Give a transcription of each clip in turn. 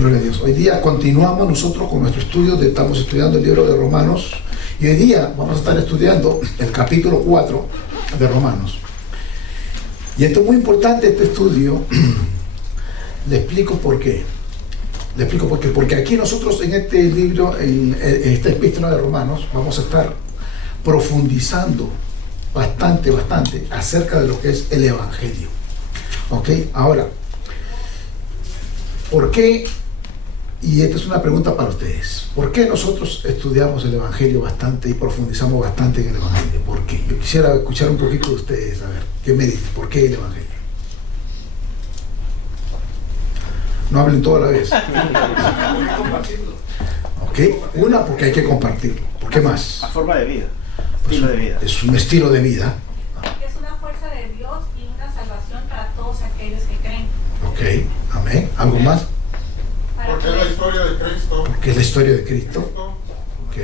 Gloria a Dios. Hoy día continuamos nosotros con nuestro estudio, estamos estudiando el libro de Romanos y hoy día vamos a estar estudiando el capítulo 4 de Romanos. Y esto es muy importante, este estudio. Le explico por qué. Porque aquí nosotros en este libro, en esta epístola de Romanos, vamos a estar profundizando bastante acerca de lo que es el Evangelio. ¿Ok? Ahora, ¿por qué? Y esta es una pregunta para ustedes. ¿Por qué nosotros estudiamos el Evangelio bastante y profundizamos bastante en el Evangelio? ¿Por qué? Yo quisiera escuchar un poquito de ustedes, a ver, ¿qué me dicen? ¿Por qué el Evangelio? No hablen toda la vez. ¿Ok? Una, porque hay que compartirlo. ¿Por qué más? A forma de vida. Pues Estilo de vida. es un estilo de vida. Es una fuerza de Dios y una salvación para todos aquellos que creen. Ok, amén. ¿Algo más? Porque es la historia de Cristo. Porque es la historia de Cristo. Ok,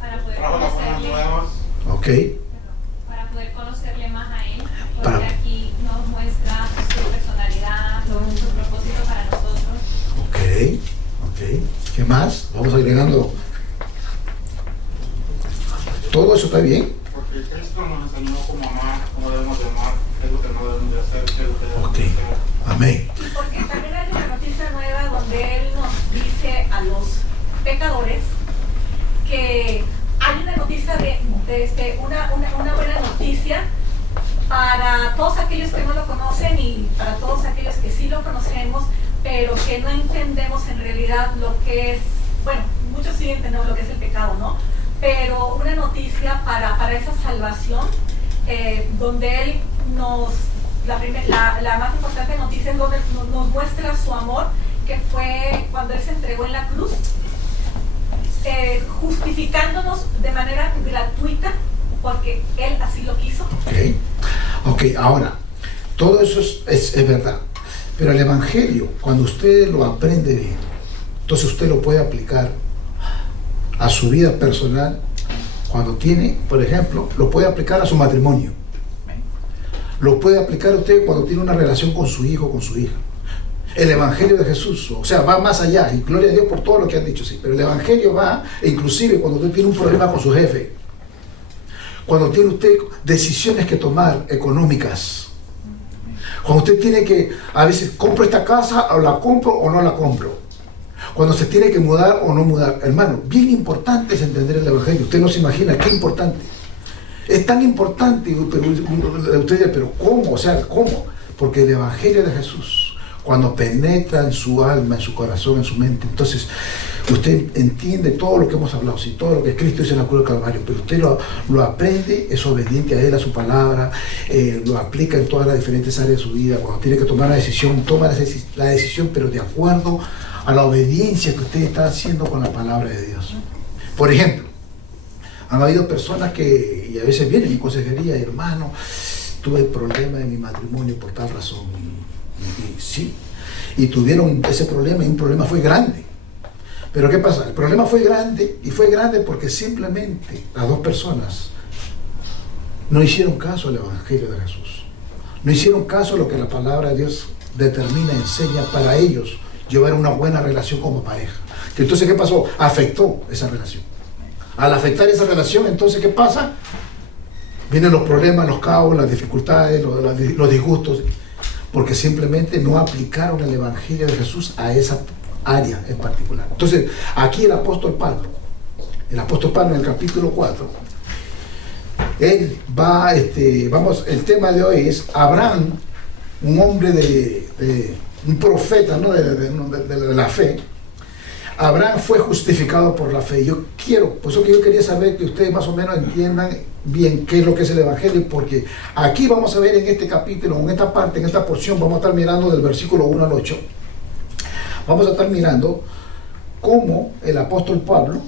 Para poder Trajo las buenas conocerle, nuevas. ok. para poder conocerle más a Él, porque Para- aquí nos muestra su personalidad, su propósito para nosotros. Ok. ¿Qué más? Vamos agregando. ¿Todo eso está bien? Porque Cristo nos enseñó cómo amar, cómo debemos de amar, qué es lo que no debemos de hacer, qué es lo que debemos Ok. de hacer. Amén. Y porque también hay una noticia nueva donde Él nos dice a los pecadores que hay una noticia una buena noticia para todos aquellos que no lo conocen y para todos aquellos que sí lo conocemos, pero que no entendemos en realidad lo que es, bueno, muchos sí entendemos lo que es el pecado, ¿no? Pero una noticia para esa salvación, donde Él la más importante noticia es donde nos muestra su amor, que fue cuando Él se entregó en la cruz, justificándonos de manera gratuita, porque Él así lo quiso. Ok, ahora, todo eso es verdad. Pero el Evangelio, cuando usted lo aprende bien, entonces usted lo puede aplicar a su vida personal. Cuando tiene, por ejemplo, lo puede aplicar a su matrimonio. Lo puede aplicar usted cuando tiene una relación con su hijo o con su hija. El Evangelio de Jesús, o sea, va más allá, y gloria a Dios por todo lo que han dicho, sí, pero el Evangelio va, inclusive cuando usted tiene un problema con su jefe, cuando tiene usted decisiones que tomar económicas, cuando usted tiene que, a veces, ¿compro esta casa o la compro o no la compro? Cuando se tiene que mudar o no mudar. Hermano, bien importante es entender el Evangelio. Usted no se imagina qué importante. Es tan importante, pero usted dice, ¿pero cómo? O sea, ¿cómo? Porque el Evangelio de Jesús, cuando penetra en su alma, en su corazón, en su mente, entonces usted entiende todo lo que hemos hablado, sí, todo lo que Cristo hizo en la cruz del Calvario, pero usted lo aprende, es obediente a Él, a su palabra, lo aplica en todas las diferentes áreas de su vida. Cuando tiene que tomar la decisión, toma la decisión, pero de acuerdo a la obediencia que usted está haciendo con la palabra de Dios. Por ejemplo, han habido personas que, y a veces vienen en mi consejería, hermano, tuve problemas en mi matrimonio por tal razón, y sí, y tuvieron ese problema, y un problema fue grande. Pero ¿qué pasa? El problema fue grande, y fue grande porque simplemente las dos personas no hicieron caso al Evangelio de Jesús. No hicieron caso a lo que la palabra de Dios determina, enseña para ellos llevar una buena relación como pareja. Entonces, ¿qué pasó? Afectó esa relación. Al afectar esa relación, entonces, ¿qué pasa? Vienen los problemas, los caos, las dificultades, los disgustos, porque simplemente no aplicaron el Evangelio de Jesús a esa área en particular. Entonces, aquí el apóstol Pablo en el capítulo 4, él va, el tema de hoy es Abraham, un hombre un profeta, ¿no? de la fe. Abraham fue justificado por la fe. Por eso que yo quería saber que ustedes más o menos entiendan bien qué es lo que es el Evangelio, porque aquí vamos a ver en este capítulo, en esta parte, en esta porción, vamos a estar mirando del versículo 1 al 8. Vamos a estar mirando cómo el apóstol Pablo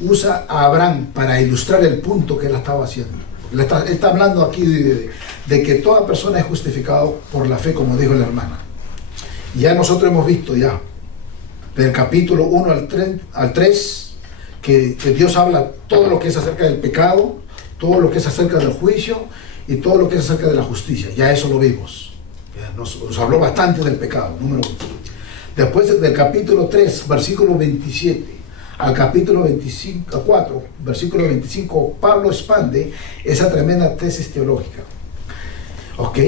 usa a Abraham para ilustrar el punto que él estaba haciendo. Él está hablando aquí de que toda persona es justificado por la fe, como dijo la hermana. Ya nosotros hemos visto ya del capítulo 1 al 3 que Dios habla todo lo que es acerca del pecado, todo lo que es acerca del juicio y todo lo que es acerca de la justicia. Ya eso lo vimos. Ya nos habló bastante del pecado, número 1. Después del capítulo 3, versículo 27, al capítulo 4, versículo 25, Pablo expande esa tremenda tesis teológica. ¿Ok?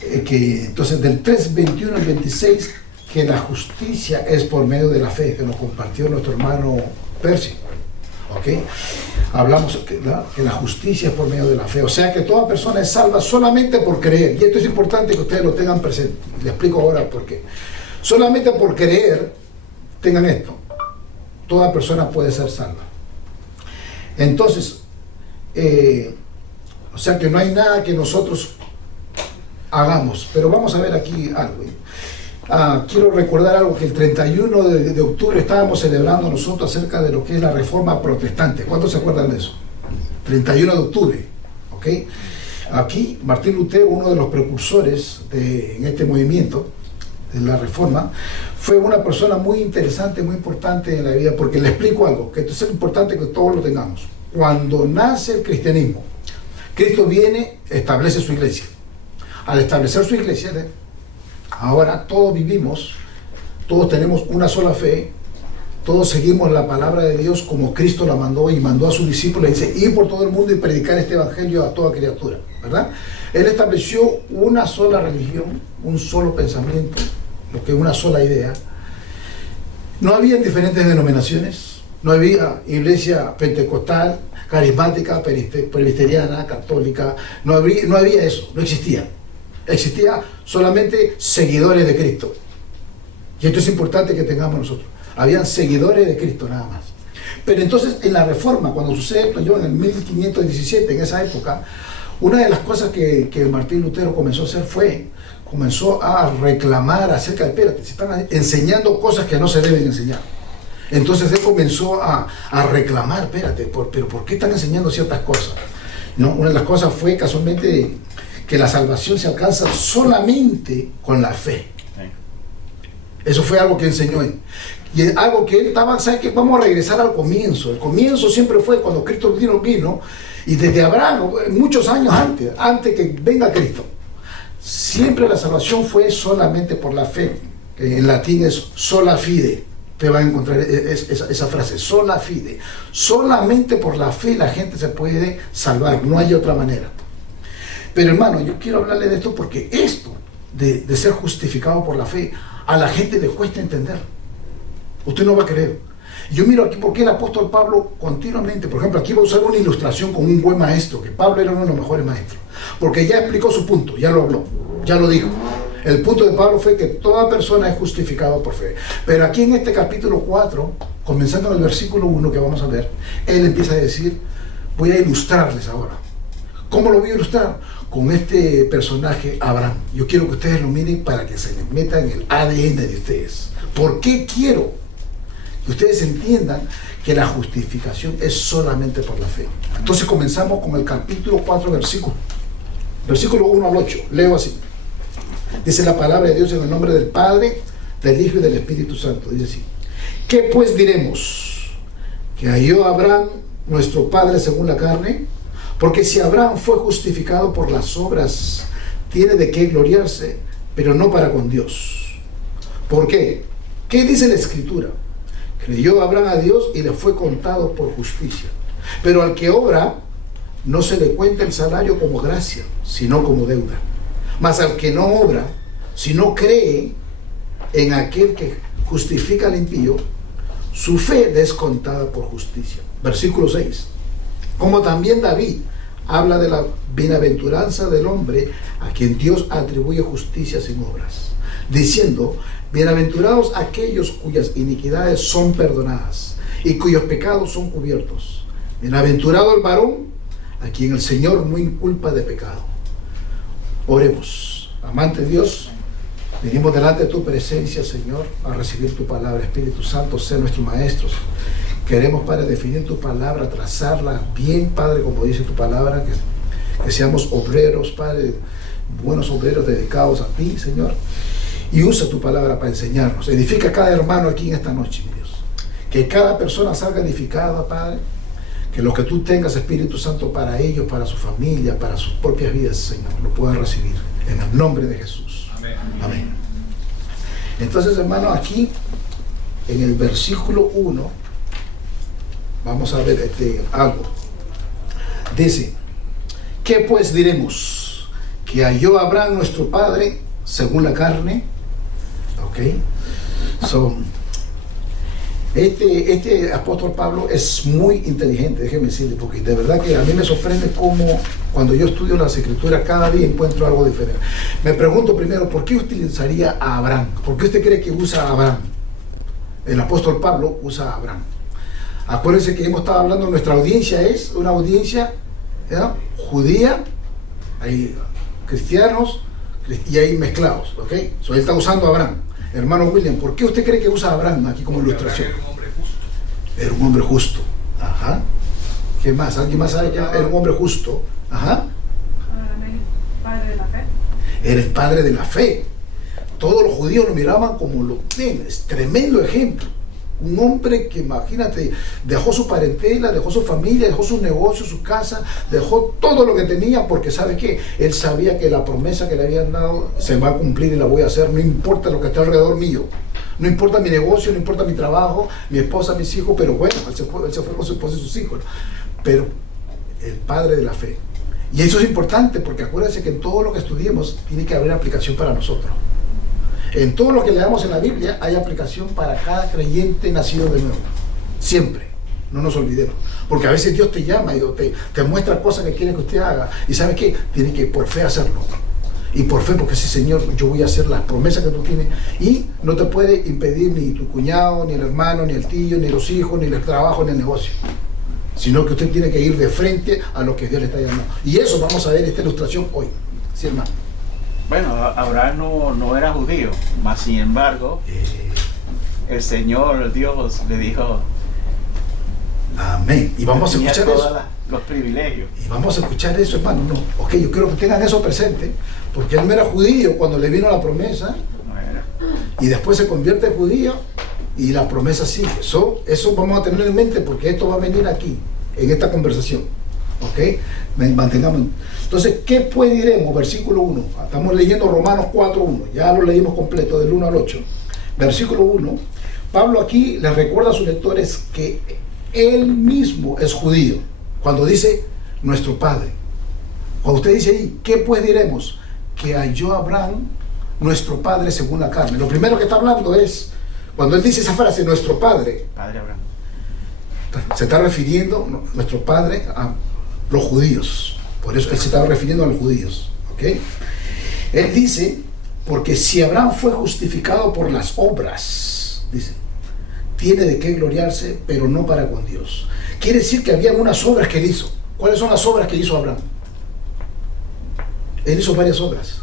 Entonces, del 3, 21 al 26, que la justicia es por medio de la fe, que nos compartió nuestro hermano Percy. ¿Ok? Hablamos que la justicia es por medio de la fe, o sea que toda persona es salva solamente por creer, y esto es importante que ustedes lo tengan presente. Les explico ahora por qué. Solamente por creer, tengan esto, toda persona puede ser salva. Entonces, o sea que no hay nada que nosotros hagamos, pero vamos a ver aquí algo. Quiero recordar algo, que el 31 de octubre estábamos celebrando nosotros acerca de lo que es la Reforma Protestante. ¿Cuántos se acuerdan de eso? 31 de octubre, ¿ok? Aquí Martín Lutero, uno de los precursores en este movimiento de la Reforma, fue una persona muy interesante, muy importante en la vida, porque le explico algo, que esto es importante que todos lo tengamos. Cuando nace el cristianismo, Cristo viene, establece su iglesia. Al establecer su iglesia, ahora todos vivimos, todos tenemos una sola fe, todos seguimos la palabra de Dios como Cristo la mandó y mandó a sus discípulos, y dice, ir por todo el mundo y predicar este evangelio a toda criatura, ¿verdad? Él estableció una sola religión, un solo pensamiento, lo que es una sola idea. No había diferentes denominaciones, no había iglesia pentecostal, carismática, presbiteriana, católica, no había eso, no existía. Existía solamente seguidores de Cristo. Y esto es importante que tengamos nosotros. Habían seguidores de Cristo nada más. Pero entonces en la Reforma, cuando sucede esto, yo en el 1517, en esa época, una de las cosas que Martín Lutero comenzó a hacer comenzó a reclamar acerca de, espérate, se están enseñando cosas que no se deben enseñar. Entonces él comenzó a reclamar, espérate, pero ¿por qué están enseñando ciertas cosas? ¿No? Una de las cosas fue casualmente que la salvación se alcanza solamente con la fe. Eso fue algo que enseñó él. Y algo que él estaba, ¿sabe qué? Vamos a regresar al comienzo. El comienzo siempre fue cuando Cristo vino, y desde Abraham, muchos años antes que venga Cristo, siempre la salvación fue solamente por la fe. Que en latín es sola fide. Te van a encontrar esa frase, sola fide. Solamente por la fe la gente se puede salvar, no hay otra manera. Pero hermano, yo quiero hablarle de esto porque esto de ser justificado por la fe, a la gente le cuesta entender. Usted no va a creer. Yo miro aquí porque el apóstol Pablo continuamente, por ejemplo, aquí va a usar una ilustración con un buen maestro, que Pablo era uno de los mejores maestros, porque ya explicó su punto, ya lo habló, ya lo dijo. El punto de Pablo fue que toda persona es justificada por fe. Pero aquí en este capítulo 4, comenzando en el versículo 1 que vamos a ver, él empieza a decir, voy a ilustrarles ahora. ¿Cómo lo voy a ilustrar? Con este personaje Abraham. Yo quiero que ustedes lo miren para que se les meta en el ADN de ustedes. ¿Por qué quiero que ustedes entiendan que la justificación es solamente por la fe? Entonces comenzamos con el capítulo 4, versículo 1 al 8. Leo así. Dice la palabra de Dios en el nombre del Padre, del Hijo y del Espíritu Santo. Dice así. ¿Qué pues diremos? ¿Que halló Abraham nuestro padre según la carne? Porque si Abraham fue justificado por las obras, tiene de qué gloriarse, pero no para con Dios. ¿Por qué? ¿Qué dice la Escritura? Creyó Abraham a Dios y le fue contado por justicia. Pero al que obra, no se le cuenta el salario como gracia, sino como deuda. Mas al que no obra, si no cree en aquel que justifica al impío, su fe es contada por justicia. Versículo 6. Como también David habla de la bienaventuranza del hombre a quien Dios atribuye justicia sin obras, diciendo, bienaventurados aquellos cuyas iniquidades son perdonadas y cuyos pecados son cubiertos. Bienaventurado el varón a quien el Señor no inculpa de pecado. Oremos. Amante Dios, venimos delante de tu presencia, Señor, a recibir tu palabra. Espíritu Santo, sé nuestro maestro. Queremos, Padre, definir tu palabra, trazarla bien, Padre, como dice tu palabra, que seamos obreros, Padre, buenos obreros dedicados a ti, Señor. Y usa tu palabra para enseñarnos. Edifica a cada hermano aquí en esta noche, mi Dios. Que cada persona salga edificada, Padre. Que lo que tú tengas, Espíritu Santo, para ellos, para su familia, para sus propias vidas, Señor, lo puedan recibir. En el nombre de Jesús. Amén. Amén. Entonces, hermano, aquí en el versículo 1, vamos a ver algo. Dice, ¿qué pues diremos? Que halló Abraham nuestro padre según la carne. Ok. Este apóstol Pablo es muy inteligente, déjeme decirle, porque de verdad que a mí me sorprende cómo cuando yo estudio las escrituras cada día encuentro algo diferente. Me pregunto primero, ¿por qué utilizaría a Abraham? ¿Por qué usted cree que usa a Abraham? El apóstol Pablo usa a Abraham. Acuérdense que hemos estado hablando, nuestra audiencia es una audiencia judía, hay cristianos y hay mezclados, ¿ok? Él está usando a Abraham. Hermano William, ¿por qué usted cree que usa a Abraham aquí como ilustración? Era un hombre justo. Era un hombre justo. Ajá. ¿Qué más? ¿Alguien más sabe que era un hombre justo? Ajá. El padre de la fe. Era el padre de la fe. Todos los judíos lo miraban como lo ven. Es tremendo ejemplo. Un hombre que, imagínate, dejó su parentela, dejó su familia, dejó su negocio, su casa, dejó todo lo que tenía, porque ¿sabe qué? Él sabía que la promesa que le habían dado se va a cumplir y la voy a hacer, no importa lo que esté alrededor mío. No importa mi negocio, no importa mi trabajo, mi esposa, mis hijos, pero bueno, él se fue con su esposa y sus hijos. Pero el padre de la fe. Y eso es importante, porque acuérdense que en todo lo que estudiemos tiene que haber aplicación para nosotros. En todo lo que leamos en la Biblia hay aplicación para cada creyente nacido de nuevo. Siempre. No nos olvidemos. Porque a veces Dios te llama y te muestra cosas que quiere que usted haga. Y ¿sabe qué? Tiene que por fe hacerlo. Y por fe, porque sí, Señor, yo voy a hacer las promesas que tú tienes. Y no te puede impedir ni tu cuñado, ni el hermano, ni el tío, ni los hijos, ni el trabajo, ni el negocio. Sino que usted tiene que ir de frente a lo que Dios le está llamando. Y eso vamos a ver esta ilustración hoy. Sí, hermano. Bueno, Abraham no era judío, mas sin embargo, el Señor, Dios, le dijo... Amén. Y vamos a escuchar eso. Los privilegios. Y vamos a escuchar eso, hermano. No, ok, yo quiero que tengan eso presente, porque él no era judío cuando le vino la promesa, No era. y después se convierte en judío, y la promesa sigue. Eso vamos a tener en mente, porque esto va a venir aquí, en esta conversación. Ok, mantengamos. Entonces, ¿qué pues diremos? Versículo 1. Estamos leyendo Romanos 4:1. Ya lo leímos completo, del 1 al 8. Versículo 1. Pablo aquí les recuerda a sus lectores que él mismo es judío. Cuando dice nuestro padre. Cuando usted dice ahí, ¿qué pues diremos? Que halló Abraham nuestro padre según la carne. Lo primero que está hablando es, cuando él dice esa frase, nuestro padre, Padre Abraham. se está refiriendo, nuestro padre, a los judíos. Por eso él se estaba refiriendo a los judíos. ¿Ok? Él dice, porque si Abraham fue justificado por las obras, dice, tiene de qué gloriarse, pero no para con Dios. Quiere decir que había unas obras que él hizo. ¿Cuáles son las obras que hizo Abraham? Él hizo varias obras.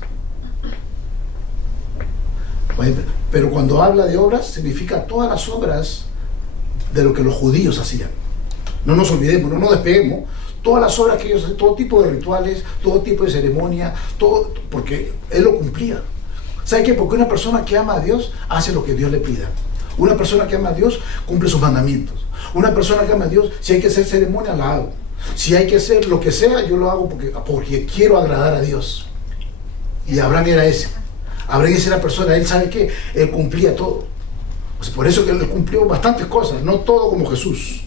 Pero cuando habla de obras, significa todas las obras de lo que los judíos hacían. No nos olvidemos, no nos despeguemos. Todas las obras que ellos hacían, todo tipo de rituales, todo tipo de ceremonia, todo, porque él lo cumplía. ¿Sabe qué? Porque una persona que ama a Dios hace lo que Dios le pida. Una persona que ama a Dios cumple sus mandamientos. Una persona que ama a Dios, si hay que hacer ceremonia, la hago. Si hay que hacer lo que sea, yo lo hago porque quiero agradar a Dios. Y Abraham era ese. Abraham era la persona, él sabe que él cumplía todo. O sea, por eso que él cumplió bastantes cosas, no todo como Jesús,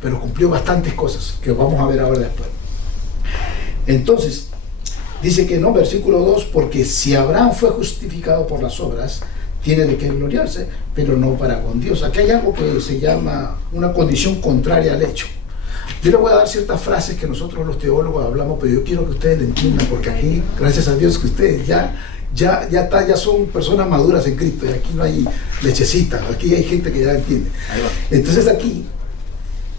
pero cumplió bastantes cosas que vamos a ver ahora después. Entonces, dice que no, versículo 2, porque si Abraham fue justificado por las obras, tiene de qué gloriarse, pero no para con Dios. Aquí hay algo que se llama una condición contraria al hecho. Yo les voy a dar ciertas frases que nosotros los teólogos hablamos, pero yo quiero que ustedes lo entiendan, porque aquí, gracias a Dios que ustedes ya son personas maduras en Cristo, y aquí no hay lechecita, aquí hay gente que ya entiende. Entonces aquí,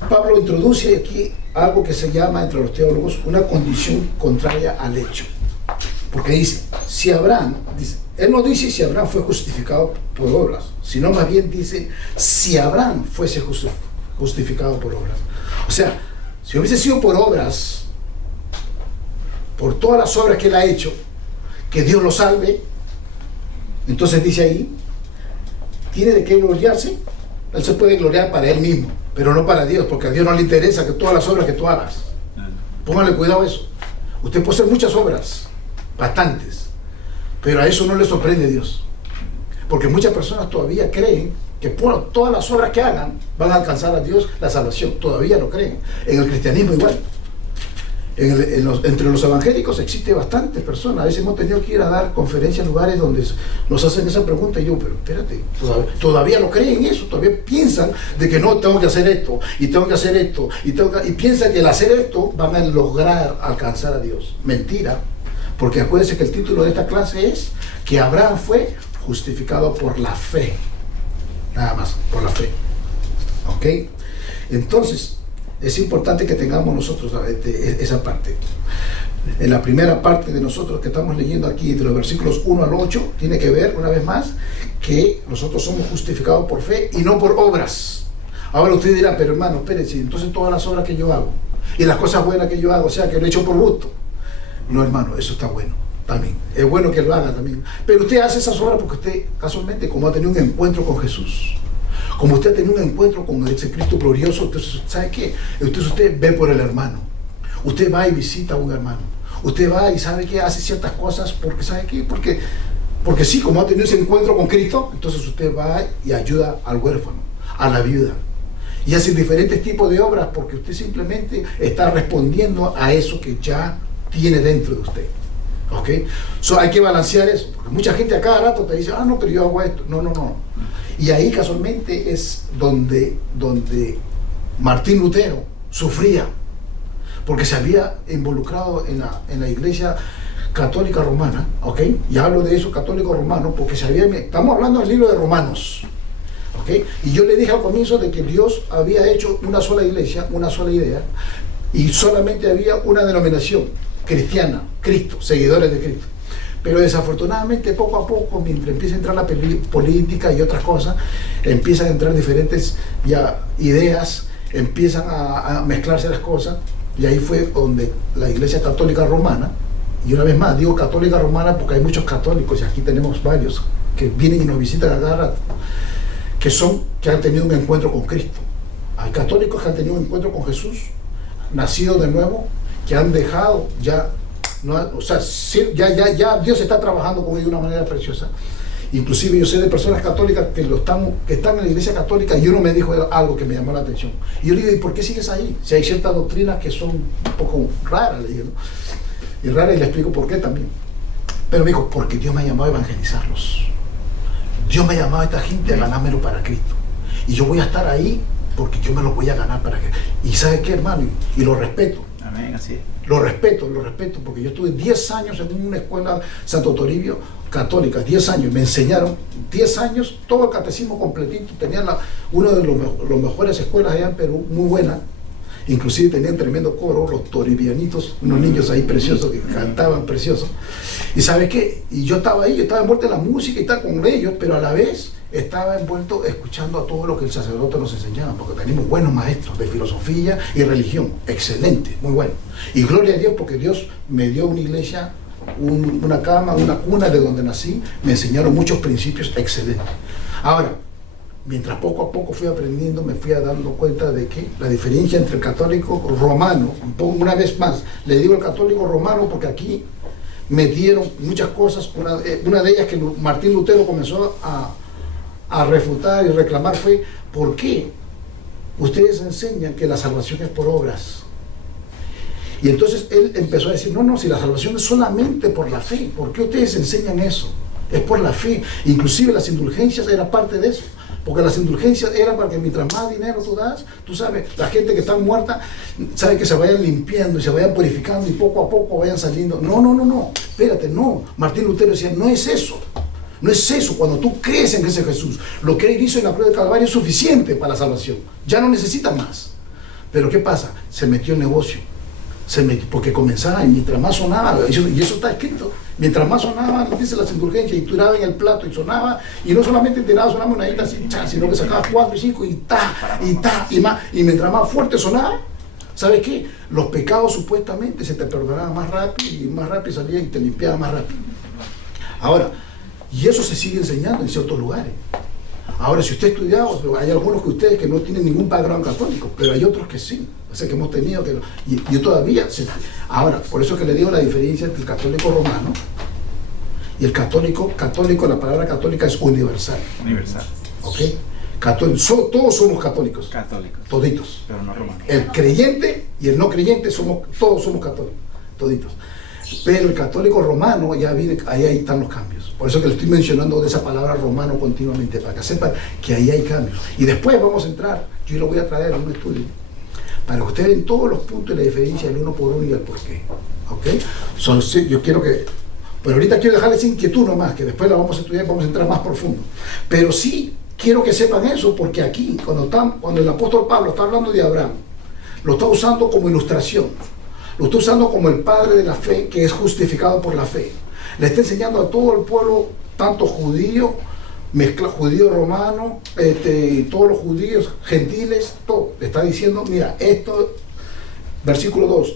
Pablo introduce aquí algo que se llama entre los teólogos una condición contraria al hecho. Porque dice, si Abraham, él no dice si Abraham fue justificado por obras, sino más bien dice, si Abraham fuese justificado por obras. O sea, si hubiese sido por obras, por todas las obras que él ha hecho, que Dios lo salve, entonces dice ahí, tiene de qué gloriarse. Él se puede gloriar para él mismo, pero no para Dios, porque a Dios no le interesa que todas las obras que tú hagas. Póngale cuidado a eso. Usted puede hacer muchas obras, bastantes, pero a eso no le sorprende a Dios. Porque muchas personas todavía creen que por todas las obras que hagan van a alcanzar a Dios la salvación. Todavía lo creen. En el cristianismo igual. Entre los evangélicos existe bastantes personas. A veces hemos tenido que ir a dar conferencias en lugares donde nos hacen esa pregunta y yo, pero espérate, todavía lo creen eso, todavía piensan de que no, tengo que hacer esto, y tengo que hacer esto, y piensan que al hacer esto van a lograr alcanzar a Dios. Mentira, porque acuérdense que el título de esta clase es que Abraham fue justificado por la fe. Nada más, por la fe. ¿Ok? Entonces, es importante que tengamos nosotros esa parte. En la primera parte de nosotros que estamos leyendo aquí, de los versículos 1 al 8, tiene que ver, una vez más, que nosotros somos justificados por fe y no por obras. Ahora usted dirá, pero hermano, espérense, entonces todas las obras que yo hago y las cosas buenas que yo hago, o sea, que lo he hecho por gusto. No, hermano, eso está bueno también. Es bueno que lo haga también. Pero usted hace esas obras porque usted, casualmente, como ha tenido un encuentro con Jesús, como usted ha tenido un encuentro con ese Cristo glorioso, entonces, ¿sabe qué? Entonces usted ve por el hermano. Usted va y visita a un hermano. Usted va y sabe que hace ciertas cosas porque, ¿sabe qué? Porque sí, como ha tenido ese encuentro con Cristo, entonces usted va y ayuda al huérfano, a la viuda. Y hace diferentes tipos de obras porque usted simplemente está respondiendo a eso que ya tiene dentro de usted. ¿Ok? Hay que balancear eso, porque mucha gente a cada rato te dice, no, pero yo hago esto. No. Y ahí casualmente es donde Martín Lutero sufría, porque se había involucrado en la iglesia católica romana, ¿ok? Y hablo de eso, católico romano, porque estamos hablando del libro de Romanos, ¿ok? Y yo le dije al comienzo de que Dios había hecho una sola iglesia, una sola idea, y solamente había una denominación cristiana, Cristo, seguidores de Cristo. Pero desafortunadamente poco a poco, mientras empieza a entrar la política y otras cosas, empiezan a entrar diferentes ideas, empiezan a mezclarse las cosas, y ahí fue donde la Iglesia Católica Romana, y una vez más digo Católica Romana porque hay muchos católicos, y aquí tenemos varios que vienen y nos visitan a cada rato, que han tenido un encuentro con Cristo. Hay católicos que han tenido un encuentro con Jesús, nacidos de nuevo, que han dejado ya Dios está trabajando con ellos de una manera preciosa. Inclusive yo sé de personas católicas que están en la iglesia católica, y uno me dijo algo que me llamó la atención. Y yo le digo, ¿y por qué sigues ahí? Si hay ciertas doctrinas que son un poco raras, le digo, ¿no? Y raras, y le explico por qué también. Pero me dijo, porque Dios me ha llamado a evangelizarlos. Dios me ha llamado a esta gente a ganármelo para Cristo. Y yo voy a estar ahí porque yo me lo voy a ganar para Cristo. Y ¿sabe qué, hermano? Y lo respeto. Amén, así es. Lo respeto, porque yo estuve 10 años en una escuela Santo Toribio católica, 10 años, me enseñaron 10 años, todo el catecismo completito, tenían una de las mejores escuelas allá en Perú, muy buena, inclusive tenían tremendo coro, los toribianitos, unos niños ahí preciosos que cantaban precioso. Y ¿sabe qué? Y yo estaba ahí, yo estaba envuelto en la música y tal con ellos, pero a la vez estaba envuelto escuchando a todo lo que el sacerdote nos enseñaba, porque tenemos buenos maestros de filosofía y religión, excelente, muy bueno. Y gloria a Dios porque Dios me dio una iglesia, una cama, una cuna de donde nací, me enseñaron muchos principios excelentes. Ahora, mientras poco a poco fui aprendiendo, me fui dando cuenta de que la diferencia entre el católico romano, una vez más, le digo el católico romano porque aquí metieron muchas cosas, una de ellas que Martín Lutero comenzó a refutar y reclamar fue, ¿por qué ustedes enseñan que la salvación es por obras? Y entonces él empezó a decir, no, si la salvación es solamente por la fe, ¿por qué ustedes enseñan eso? Es por la fe. Inclusive las indulgencias eran parte de eso, porque las indulgencias eran para que mientras más dinero tú das, tú sabes, la gente que está muerta, sabe que se vayan limpiando y se vayan purificando y poco a poco vayan saliendo. No, espérate, no. Martín Lutero decía, no es eso. No es eso. Cuando tú crees en ese Jesús, lo que él hizo en la cruz del Calvario es suficiente para la salvación. Ya no necesita más. Pero ¿qué pasa? Se metió en negocio. Porque comenzaba, y mientras más sonaba, y eso está escrito, mientras más sonaba, dice las indulgencias, y tiraba en el plato y sonaba, y no solamente tiraba, sonaba una hita así, sino que sacaba 4 y 5 y más, y mientras más fuerte sonaba, ¿sabes qué? Los pecados supuestamente se te perdonaban más rápido, y más rápido salían y te limpiaban más rápido. Ahora, y eso se sigue enseñando en ciertos lugares. Ahora, si usted ha estudiado, hay algunos que ustedes que no tienen ningún background católico, pero hay otros que sí, o sea que hemos tenido que... Y yo todavía... Ahora, por eso que le digo la diferencia entre el católico romano Y el católico, la palabra católica es universal. Universal. ¿Ok? Todos somos católicos. Católicos. Toditos. Pero no romanos. El creyente y el no creyente, todos somos católicos. Toditos. Pero el católico romano, ya viene, ahí están los cambios. Por eso que le estoy mencionando de esa palabra romano continuamente, para que sepan que ahí hay cambios. Y después vamos a entrar, yo lo voy a traer a un estudio, para que ustedes vean todos los puntos de la diferencia, el uno por uno y el por qué. ¿Ok? Yo quiero que... Pero ahorita quiero dejarles inquietud nomás, que después la vamos a estudiar, vamos a entrar más profundo. Pero sí quiero que sepan eso, porque aquí, cuando el apóstol Pablo está hablando de Abraham, lo está usando como ilustración, lo está usando como el padre de la fe, que es justificado por la fe. Le está enseñando a todo el pueblo, tanto judío, judío romano, todos los judíos, gentiles, todo. Le está diciendo, mira, esto, versículo 2,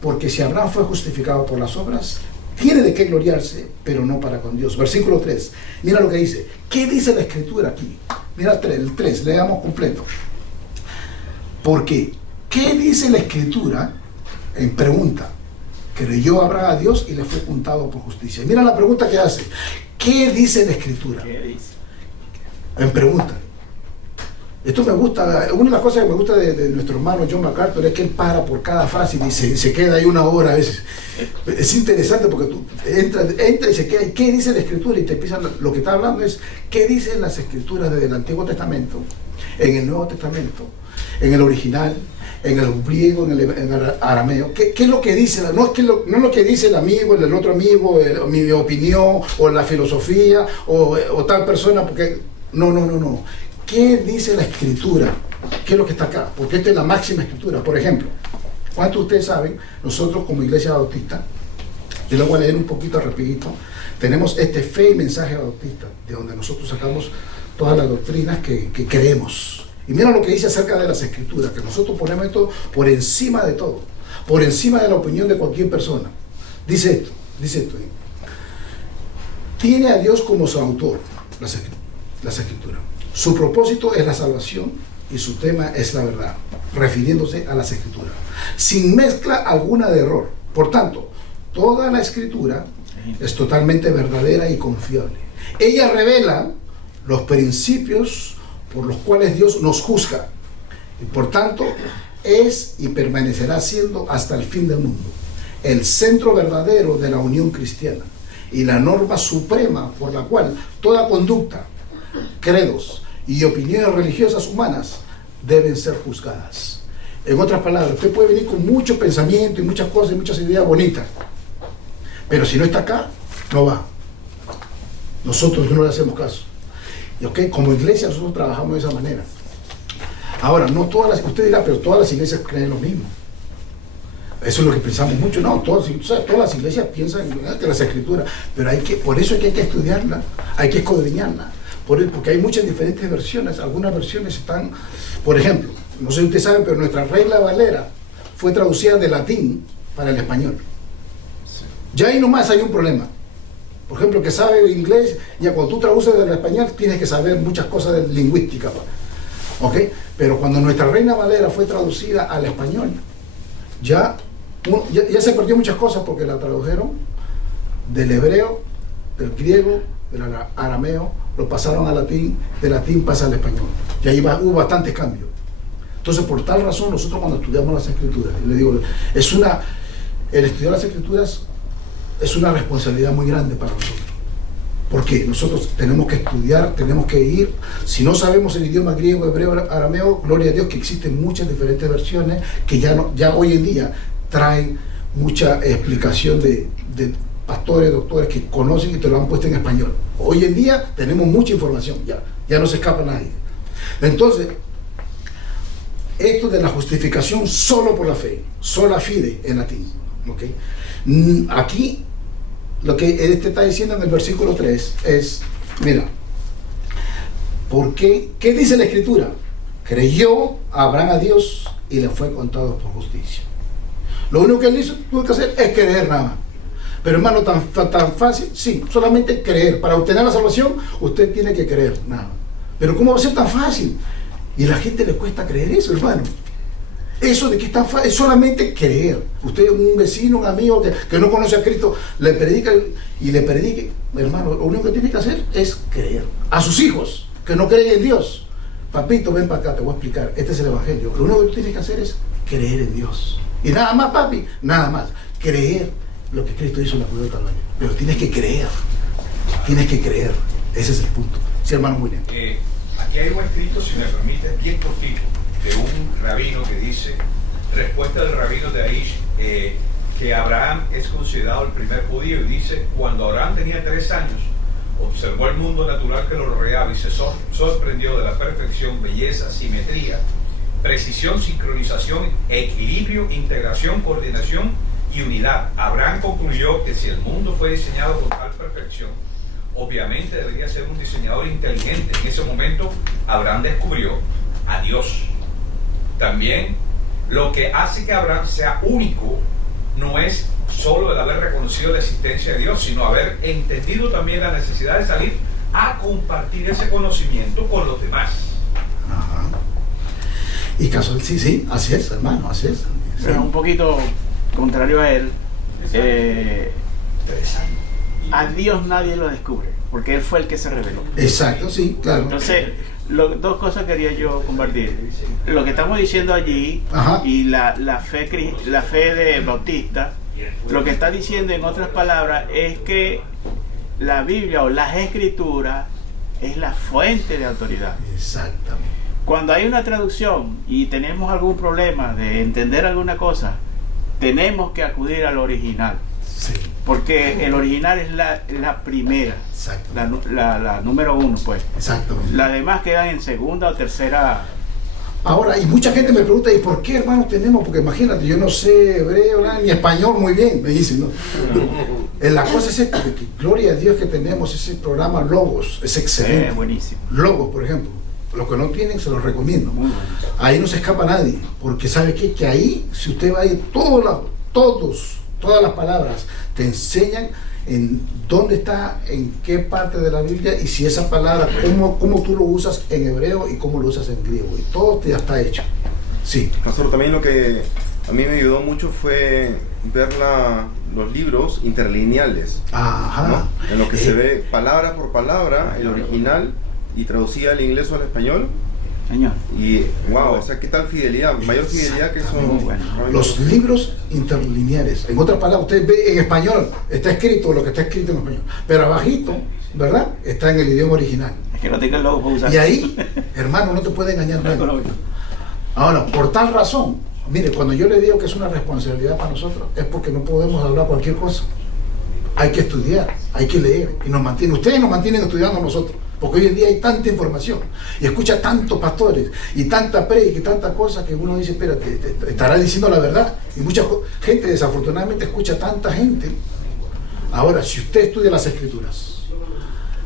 porque si Abraham fue justificado por las obras, tiene de qué gloriarse, pero no para con Dios. Versículo 3, mira lo que dice. ¿Qué dice la escritura aquí? Mira el 3, leamos completo. Porque, ¿qué dice la escritura? En pregunta, creyó Abraham a Dios y le fue contado por justicia. Mira la pregunta que hace. ¿Qué dice la escritura? ¿Qué dice? En pregunta. Esto me gusta, una de las cosas que me gusta de nuestro hermano John MacArthur es que él para por cada frase y se queda ahí una hora a veces. Es interesante porque tú entra y se queda. ¿Y qué dice la escritura? Y te empiezan, lo que está hablando es qué dicen las escrituras desde el Antiguo Testamento, en el Nuevo Testamento, en el original, en el griego, en el arameo. ¿Qué es lo que dice? No es lo que dice el amigo, el otro amigo, mi opinión, o la filosofía, o tal persona, porque no. ¿Qué dice la escritura? ¿Qué es lo que está acá? Porque esta es la máxima escritura. Por ejemplo, ¿cuántos de ustedes saben? Nosotros como Iglesia Bautista, yo lo voy a leer un poquito rapidito, tenemos Fe y Mensaje Bautista, de donde nosotros sacamos todas las doctrinas que creemos. Y mira lo que dice acerca de las escrituras, que nosotros ponemos esto por encima de todo, por encima de la opinión de cualquier persona. Dice esto. Tiene a Dios como su autor, las escrituras. Su propósito es la salvación y su tema es la verdad, refiriéndose a las escrituras, sin mezcla alguna de error. Por tanto, toda la escritura es totalmente verdadera y confiable. Ella revela los principios por los cuales Dios nos juzga, y por tanto es y permanecerá siendo hasta el fin del mundo el centro verdadero de la unión cristiana y la norma suprema por la cual toda conducta, credos y opiniones religiosas humanas deben ser juzgadas. En otras palabras, usted puede venir con mucho pensamiento y muchas cosas y muchas ideas bonitas, pero si no está acá, no va. Nosotros no le hacemos caso. Y como iglesia nosotros trabajamos de esa manera. Ahora, no todas las, usted dirá, pero todas las iglesias creen lo mismo. Eso es lo que pensamos mucho. No, todas las iglesias piensan que las escrituras, pero por eso hay que estudiarla, hay que escudriñarla. Porque hay muchas diferentes versiones. Algunas versiones están, por ejemplo, no sé si ustedes saben, pero nuestra Reina Valera fue traducida de latín para el español. Ya ahí nomás hay un problema. Por ejemplo, que sabe inglés, ya cuando tú traduces del español tienes que saber muchas cosas de lingüística. ¿Ok? Pero cuando nuestra Reina Valera fue traducida al español, ya se perdió muchas cosas porque la tradujeron del hebreo, del griego, del arameo, lo pasaron al latín, de latín pasa al español. Y ahí hubo bastantes cambios. Entonces, por tal razón, nosotros cuando estudiamos las escrituras, le digo, el estudiar las escrituras es una responsabilidad muy grande para nosotros. Porque nosotros tenemos que estudiar, tenemos que ir. Si no sabemos el idioma griego, hebreo, arameo, gloria a Dios que existen muchas diferentes versiones que ya hoy en día traen mucha explicación de pastores, doctores que conocen y te lo han puesto en español. Hoy en día tenemos mucha información, ya no se escapa nadie. Entonces, esto de la justificación solo por la fe, sola fide en latín. ¿Okay? Aquí, lo que este está diciendo en el versículo 3 es, mira, ¿por qué? ¿Qué dice la escritura? Creyó Abraham a Dios y le fue contado por justicia. Lo único que él tuvo que hacer es creer nada más. Pero hermano, tan fácil, sí, solamente creer. Para obtener la salvación, usted tiene que creer, nada. Pero ¿cómo va a ser tan fácil? Y a la gente le cuesta creer eso, hermano. Eso de que es tan fácil, es solamente creer. Usted, un vecino, un amigo que no conoce a Cristo, le predica y le predique, hermano, lo único que tiene que hacer es creer. A sus hijos que no creen en Dios, papito, ven para acá, te voy a explicar, este es el evangelio. Lo único que tú tienes que hacer es creer en Dios. Y nada más, papi, nada más. Creer lo que Cristo hizo en la cruz del Calvario. Pero tienes que creer. Tienes que creer. Ese es el punto. Sí, hermano William. Aquí hay un escrito, si me permite, bien cortito, de un rabino que dice, respuesta del rabino de Aish, que Abraham es considerado el primer judío, y dice, cuando Abraham tenía 3 años, observó el mundo natural que lo rodeaba y se sorprendió de la perfección, belleza, simetría, precisión, sincronización, equilibrio, integración, coordinación y unidad. Abraham concluyó que si el mundo fue diseñado con tal perfección, obviamente debería ser un diseñador inteligente. En ese momento Abraham descubrió a Dios. También lo que hace que Abraham sea único no es solo el haber reconocido la existencia de Dios, sino haber entendido también la necesidad de salir a compartir ese conocimiento con los demás. Ajá. Y caso, sí, así es, hermano, así es. Pero un poquito contrario a él, 3 años. a Dios nadie lo descubre, porque Él fue el que se reveló. Exacto, sí, claro. Entonces, dos cosas quería yo compartir. Lo que estamos diciendo allí, Ajá. y la fe de Bautista, lo que está diciendo en otras palabras es que la Biblia o las Escrituras es la fuente de autoridad. Exactamente. Cuando hay una traducción y tenemos algún problema de entender alguna cosa, tenemos que acudir al original. Sí, Porque el original es la primera, exacto. la número 1, pues. Exactamente. Las demás quedan en segunda o tercera. Ahora, y mucha gente me pregunta, ¿y por qué, hermano, tenemos? Porque imagínate, yo no sé hebreo ni español muy bien, me dicen, ¿no? La cosa es esta, que gloria a Dios que tenemos ese programa Logos, es excelente. Buenísimo. Logos, por ejemplo, los que no tienen se los recomiendo. Muy bueno. Ahí no se escapa nadie, porque ¿sabe qué? Que ahí, si usted va a ir, todas las palabras te enseñan en dónde está, en qué parte de la Biblia, y si esa palabra, cómo tú lo usas en hebreo y cómo lo usas en griego, y todo ya está hecho. Sí. Pastor, también lo que a mí me ayudó mucho fue ver los libros interlineales, Ajá. ¿no? En lo que se ve palabra por palabra, el original, y traducida al inglés o al español. Señor. Y wow, o sea, qué tal fidelidad, mayor fidelidad que eso. Muy bueno. Los libros interlineales, en otras palabras, usted ve en español, está escrito lo que está escrito en español, pero abajito, ¿verdad? Está en el idioma original. Es que no tenga el logo para usar. Y ahí, hermano, no te puede engañar nadie. Ahora, por tal razón, mire, cuando yo le digo que es una responsabilidad para nosotros, es porque no podemos hablar cualquier cosa. Hay que estudiar, hay que leer, y ustedes nos mantienen estudiando a nosotros, porque hoy en día hay tanta información, y escucha tantos pastores, y tanta predica, y tanta cosa, que uno dice, espérate, estará diciendo la verdad, y mucha gente desafortunadamente escucha tanta gente. Ahora, si usted estudia las Escrituras,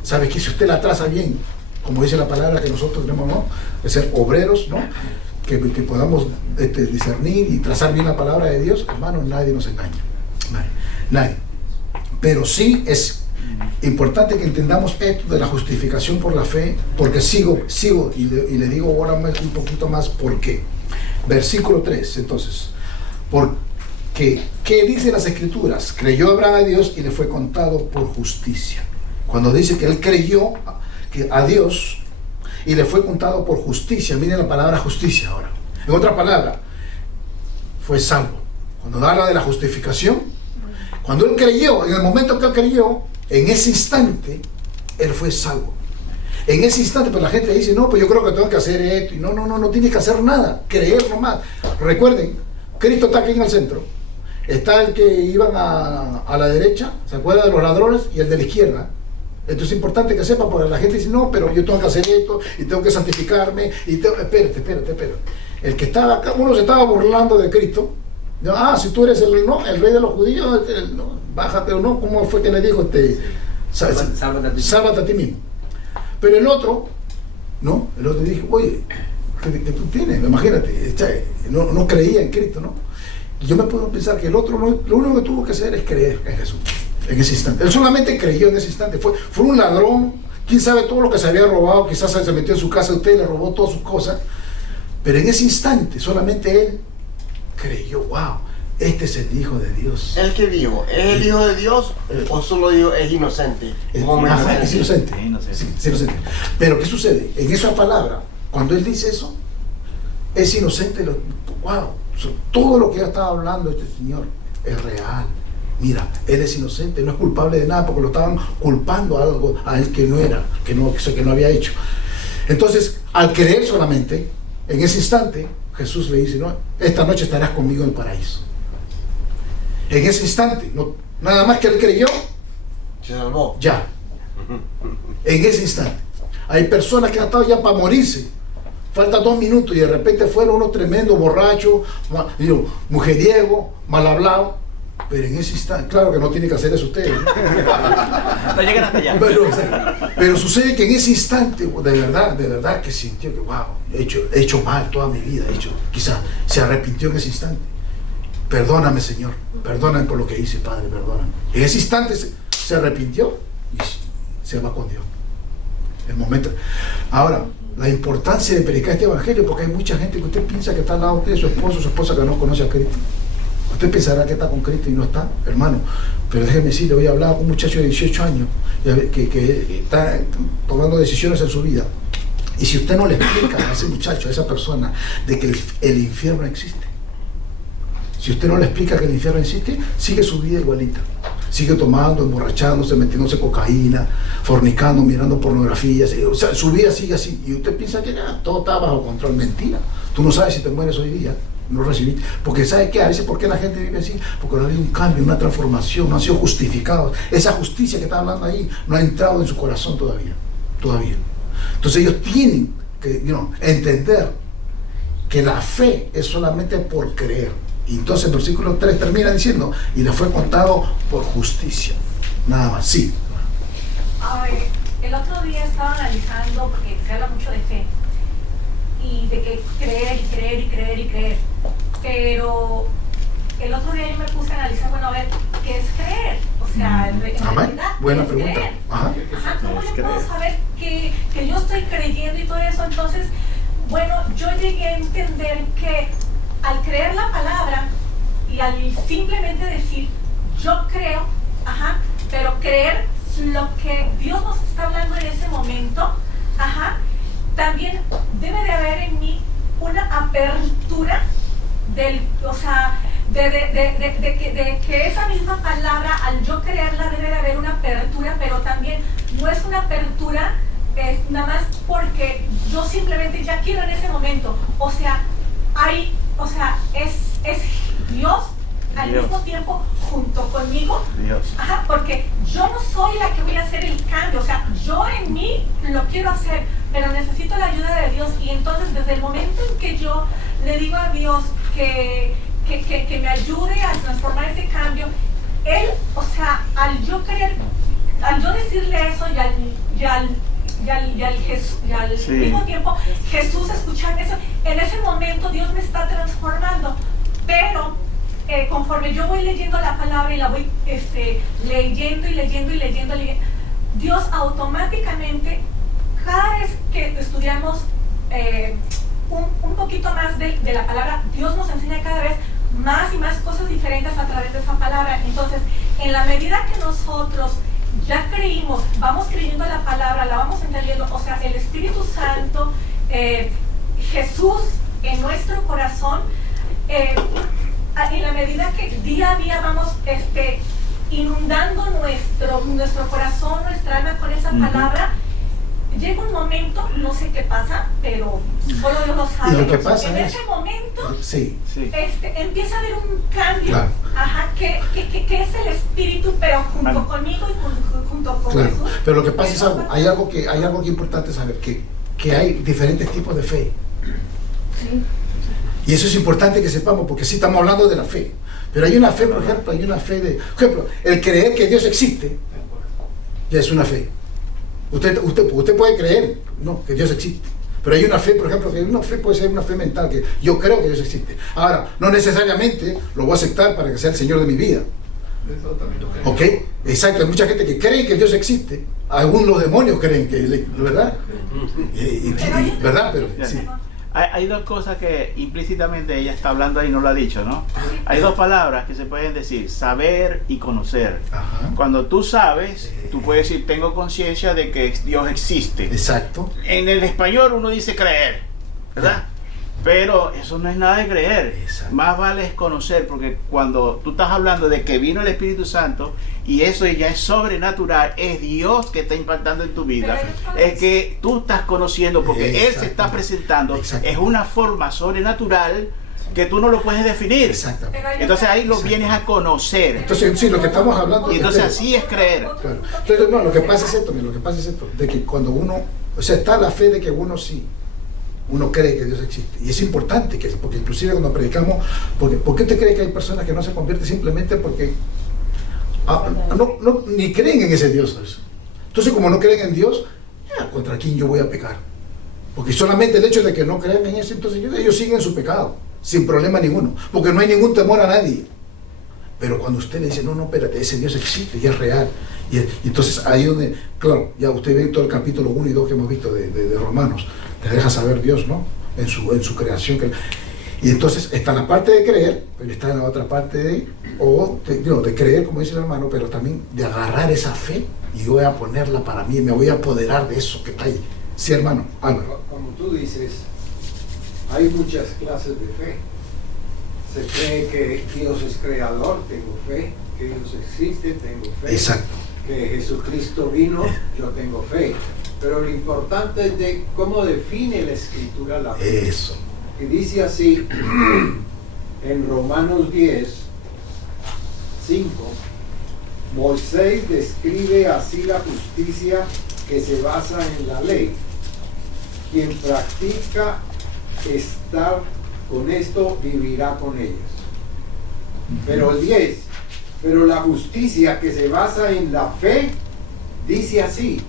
sabe que si usted la traza bien, como dice la palabra que nosotros tenemos, ¿no?, de ser obreros, ¿no?, que podamos discernir y trazar bien la palabra de Dios, hermano, nadie nos engaña, nadie. Pero sí es importante que entendamos esto de la justificación por la fe, porque sigo y le digo ahora un poquito más por qué. Versículo 3, entonces, porque ¿qué dice las Escrituras? Creyó Abraham a Dios y le fue contado por justicia. Cuando dice que él creyó a Dios y le fue contado por justicia, miren la palabra justicia ahora. En otra palabra, fue salvo. Cuando habla de la justificación, cuando él creyó, en el momento que él creyó, en ese instante, él fue salvo. En ese instante, pues la gente dice, no, pues yo creo que tengo que hacer esto. Y no tienes que hacer nada, creer nomás. Recuerden, Cristo está aquí en el centro. Está el que iban a la derecha, ¿se acuerda de los ladrones? Y el de la izquierda. Entonces es importante que sepa, porque la gente dice, no, pero yo tengo que hacer esto, y tengo que santificarme, y espérate. El que estaba acá, uno se estaba burlando de Cristo. Si tú eres el rey de los judíos, bájate o no, ¿cómo fue que le dijo? Sálvate a ti mismo. Pero el otro dijo, oye, ¿qué tú tienes? Imagínate, no creía en Cristo, ¿no? Y yo me puedo pensar que el otro, lo único que tuvo que hacer es creer en Jesús, en ese instante. Él solamente creyó en ese instante, fue un ladrón, quién sabe todo lo que se había robado, quizás se metió en su casa, usted le robó todas sus cosas, pero en ese instante solamente él creyó. Wow, este es el Hijo de Dios. ¿El que dijo? ¿Es el Hijo de Dios o solo dijo es inocente? Ajá, es inocente. Es inocente. Sí, es inocente. Pero ¿qué sucede? En esa palabra, cuando él dice eso, es inocente. Wow, todo lo que ya estaba hablando este señor es real. Mira, él es inocente, no es culpable de nada porque lo estaban culpando a algo a él que no era, que no había hecho. Entonces, al creer solamente, en ese instante, Jesús le dice, no, esta noche estarás conmigo en el paraíso. En ese instante, no, nada más que él creyó, Se salvó. ya. En ese instante. Hay personas que han estado ya para morirse. Faltan 2 minutos y de repente fueron unos tremendos borrachos, mujeriegos, mal hablados. Pero en ese instante, claro que no tiene que hacer eso ustedes, ¿no? No llegan hasta allá. Pero sucede que en ese instante, de verdad que sintió que, wow, he hecho mal toda mi vida, quizás se arrepintió en ese instante. Perdóname, Señor, perdóname por lo que hice, Padre, perdóname. En ese instante se arrepintió y se va con Dios. El momento. Ahora, la importancia de predicar este evangelio, porque hay mucha gente que usted piensa que está al lado de su esposa que no conoce a Cristo. Usted pensará que está con Cristo y no está, hermano. Pero déjeme decirle, hoy he hablado con un muchacho de 18 años que está tomando decisiones en su vida. Y si usted no le explica a ese muchacho, a esa persona, de que el infierno existe, si usted no le explica que el infierno existe, sigue su vida igualita. Sigue tomando, emborrachándose, metiéndose cocaína, fornicando, mirando pornografía. O sea, su vida sigue así. Y usted piensa que ya, todo está bajo control. Mentira. Tú no sabes si te mueres hoy día. No recibiste. Porque ¿sabe qué? A veces, ¿por qué la gente vive así? Porque no ha habido un cambio, una transformación, no han sido justificados. Esa justicia que está hablando ahí no ha entrado en su corazón todavía. Entonces ellos tienen que entender que la fe es solamente por creer. Y entonces el versículo 3 termina diciendo, y le fue contado por justicia. Nada más, sí. A ver, el otro día estaba analizando, porque se habla mucho de fe, y de que creer y creer y creer y creer. Pero el otro día yo me puse a analizar, bueno, a ver, ¿qué es creer? O sea, en realidad, buena ¿qué es pregunta. creer? Ajá. ¿Cómo yo puedo saber que yo estoy creyendo y todo eso? Entonces, bueno, yo llegué a entender que al creer la palabra y al simplemente decir, yo creo, pero creer lo que Dios nos está hablando en ese momento, también debe de haber en mí una apertura de que esa misma palabra, al yo creerla, debe de haber una apertura, pero también no es una apertura nada más porque yo simplemente ya quiero en ese momento. O sea, es Dios al mismo tiempo junto conmigo. Dios. Porque yo no soy la que voy a hacer el cambio. O sea, yo en mí lo quiero hacer, pero necesito la ayuda de Dios. Y entonces desde el momento en que yo le digo a Dios que me ayude a transformar ese cambio, Él, o sea, al yo decirle eso y al mismo tiempo Jesús escuchar eso, en ese momento Dios me está transformando. Pero conforme yo voy leyendo la palabra y la voy leyendo, Dios automáticamente, cada vez que estudiamos un poquito más de la palabra, Dios nos enseña cada vez más y más cosas diferentes a través de esa palabra. Entonces, en la medida que nosotros ya creímos, vamos creyendo la palabra, la vamos entendiendo, o sea, el Espíritu Santo, Jesús en nuestro corazón, en la medida que día a día vamos inundando nuestro corazón, nuestra alma con esa palabra, llega un momento, no sé qué pasa, pero solo Dios lo sabe. Y lo que pasa en es, ese momento Sí. empieza a haber un cambio, claro, que es el Espíritu, pero junto conmigo y junto con claro. Jesús. Pero lo que pasa es hay algo que es importante saber, que hay diferentes tipos de fe. Sí. Y eso es importante que sepamos, porque sí estamos hablando de la fe. Pero hay una fe, por ejemplo, por ejemplo, el creer que Dios existe, ya es una fe. Usted puede creer, no, que Dios existe. Pero hay una fe, por ejemplo, que una fe puede ser una fe mental, que yo creo que Dios existe. Ahora, no necesariamente lo voy a aceptar para que sea el Señor de mi vida. ¿Ok? Exacto, hay mucha gente que cree que Dios existe. Algunos demonios creen que, ¿verdad? ¿Verdad? Pero sí. Hay dos cosas que implícitamente ella está hablando ahí, no lo ha dicho, ¿no? Hay dos palabras que se pueden decir, saber y conocer. Ajá. Cuando tú sabes, tú puedes decir, tengo conciencia de que Dios existe. Exacto. En el español uno dice creer, ¿verdad? Pero eso no es nada de creer. Exacto. Más vale es conocer, porque cuando tú estás hablando de que vino el Espíritu Santo y eso ya es sobrenatural, es Dios que está impactando en tu vida. Es que tú estás conociendo, porque Él se está presentando. Es una forma sobrenatural que tú no lo puedes definir. Exactamente. Entonces ahí lo vienes a conocer. Entonces, sí, lo que estamos hablando... Y entonces así es creer. Claro. Entonces, no, lo que pasa es esto, de que cuando uno, o sea, está la fe de que uno sí, uno cree que Dios existe. Y es importante, porque inclusive cuando predicamos, ¿por qué te cree que hay personas que no se convierten simplemente porque ni creen en ese Dios? Entonces, como no creen en Dios, ¿contra quién yo voy a pecar? Porque solamente el hecho de que no crean en eso, entonces ellos siguen su pecado, sin problema ninguno, porque no hay ningún temor a nadie. Pero cuando usted le dice, no, espérate, ese Dios existe y es real, y entonces ahí donde, claro, ya usted ve todo el capítulo 1 y 2 que hemos visto de Romanos, te deja saber Dios, ¿no? En su creación. Y entonces está la parte de creer, pero está en la otra parte de creer, como dice el hermano, pero también de agarrar esa fe y yo voy a ponerla para mí, me voy a apoderar de eso que está ahí. Sí, hermano, Álvaro. Como tú dices, hay muchas clases de fe. Se cree que Dios es creador, tengo fe, que Dios existe, tengo fe. Exacto. Que Jesucristo vino, yo tengo fe. Pero lo importante es de cómo define la Escritura la fe. Eso. Y dice así, en Romanos 10, 5, Moisés describe así la justicia que se basa en la ley. Quien practica estar con esto vivirá con ellas. Pero el 10, pero la justicia que se basa en la fe dice así: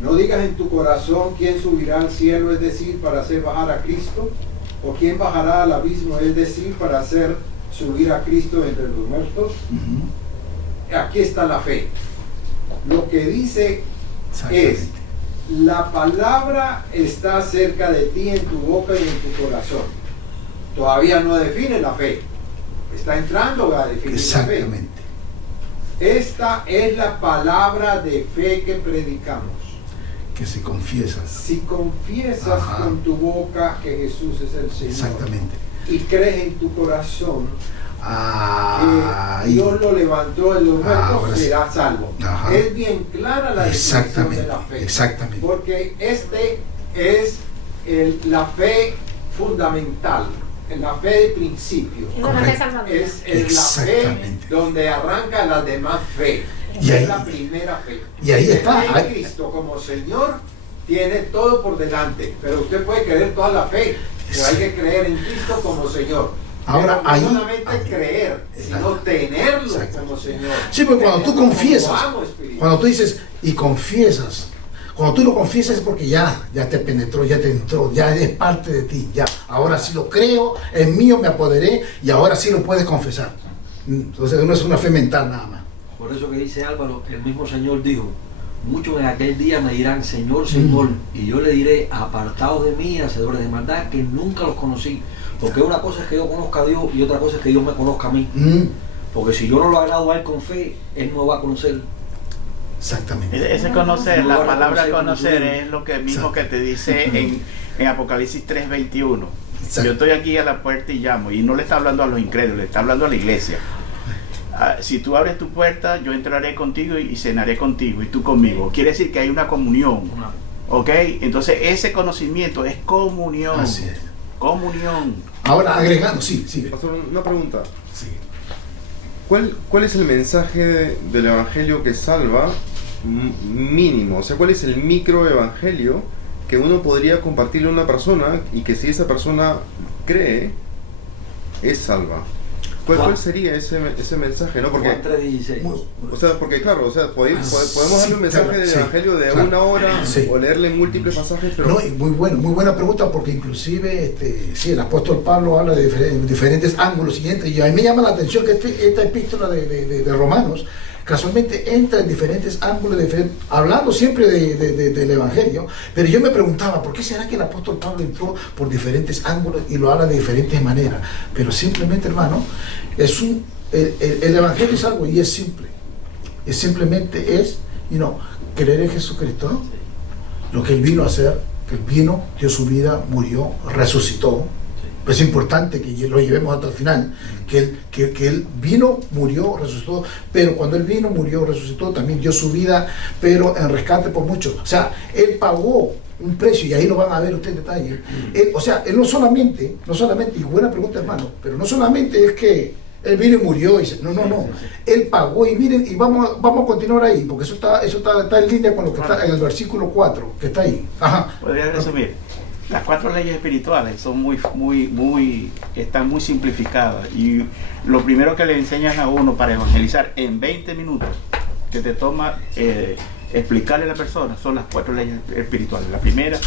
no digas en tu corazón quién subirá al cielo, es decir, para hacer bajar a Cristo, o quién bajará al abismo, es decir, para hacer subir a Cristo entre los muertos. Aquí está la fe. Lo que dice es: la palabra está cerca de ti, en tu boca y en tu corazón. Todavía no define la fe. Está entrando a definir la fe. Esta es la palabra de fe que predicamos. Que si confiesas. Si confiesas con tu boca que Jesús es el Señor. Exactamente. Y crees en tu corazón que Dios lo levantó de los muertos, serás salvo. Es bien clara la definición de la fe. Exactamente. Porque este es la fe fundamental, la fe de principio. Es la fe donde arranca la demás fe. Y ahí, es la primera fe. Y ahí está. En Cristo como Señor tiene todo por delante, pero usted puede creer toda la fe, pero hay que creer en Cristo como Señor. Ahora, no solamente creer, sino tenerlo como Señor. Sí, porque cuando tú confiesas, cuando tú dices y confiesas, cuando tú lo confiesas es porque ya te penetró, ya te entró, ya es parte de ti, ya. Ahora sí lo creo, es mío, me apoderé y ahora sí lo puedes confesar. Entonces no es una fe mental nada más. Por eso que dice Álvaro, el mismo Señor dijo: muchos en aquel día me dirán, Señor, Señor, y yo le diré, apartados de mí, hacedores de maldad, que nunca los conocí. Porque una cosa es que yo conozca a Dios y otra cosa es que Dios me conozca a mí. Porque si yo no lo agrado a Él con fe, Él no va a conocer. Exactamente. Ese conocer, la palabra conocer es lo que mismo que te dice en Apocalipsis 3:21. Yo estoy aquí a la puerta y llamo, y no le está hablando a los incrédulos, le está hablando a la iglesia. Si tú abres tu puerta, yo entraré contigo y cenaré contigo, y tú conmigo. Quiere decir que hay una comunión. ¿Ok? Entonces ese conocimiento es comunión. Así es. Comunión. Ahora agregando, sí. Pastor, una pregunta. Sí. ¿Cuál es el mensaje del evangelio que salva mínimo? O sea, ¿cuál es el microevangelio que uno podría compartirle a una persona y que si esa persona cree, es salva? ¿Cuál sería ese mensaje? ¿No? Porque, o sea, porque claro, o sea, podemos darle un mensaje del evangelio de una hora o leerle múltuples pasajes, pero... No, y muy buena pregunta, porque inclusive el apóstol Pablo habla de diferentes ángulos y a mí me llama la atención que esta epístola de Romanos, casualmente entra en diferentes ángulos, hablando siempre del Evangelio, pero yo me preguntaba, ¿por qué será que el apóstol Pablo entró por diferentes ángulos y lo habla de diferentes maneras? Pero simplemente, hermano, el Evangelio es algo y es simple. Simplemente es, creer en Jesucristo, ¿no? Lo que Él vino a hacer, que Él vino, dio su vida, murió, resucitó. Es importante que lo llevemos hasta el final, que Él vino, murió, resucitó, pero cuando Él vino, murió, resucitó, también dio su vida, pero en rescate por muchos. O sea, Él pagó un precio, y ahí lo van a ver ustedes en detalle. Él no solamente, y buena pregunta, hermano, pero no solamente es que Él vino y murió, no. Él pagó, y miren, y vamos a continuar ahí, porque eso está en línea con lo que está en el versículo 4, que está ahí. Ajá. Podría resumir. Las 4 leyes espirituales son están muy simplificadas, y lo primero que le enseñan a uno para evangelizar en 20 minutos que te toma explicarle a la persona son las 4 leyes espirituales. La primera: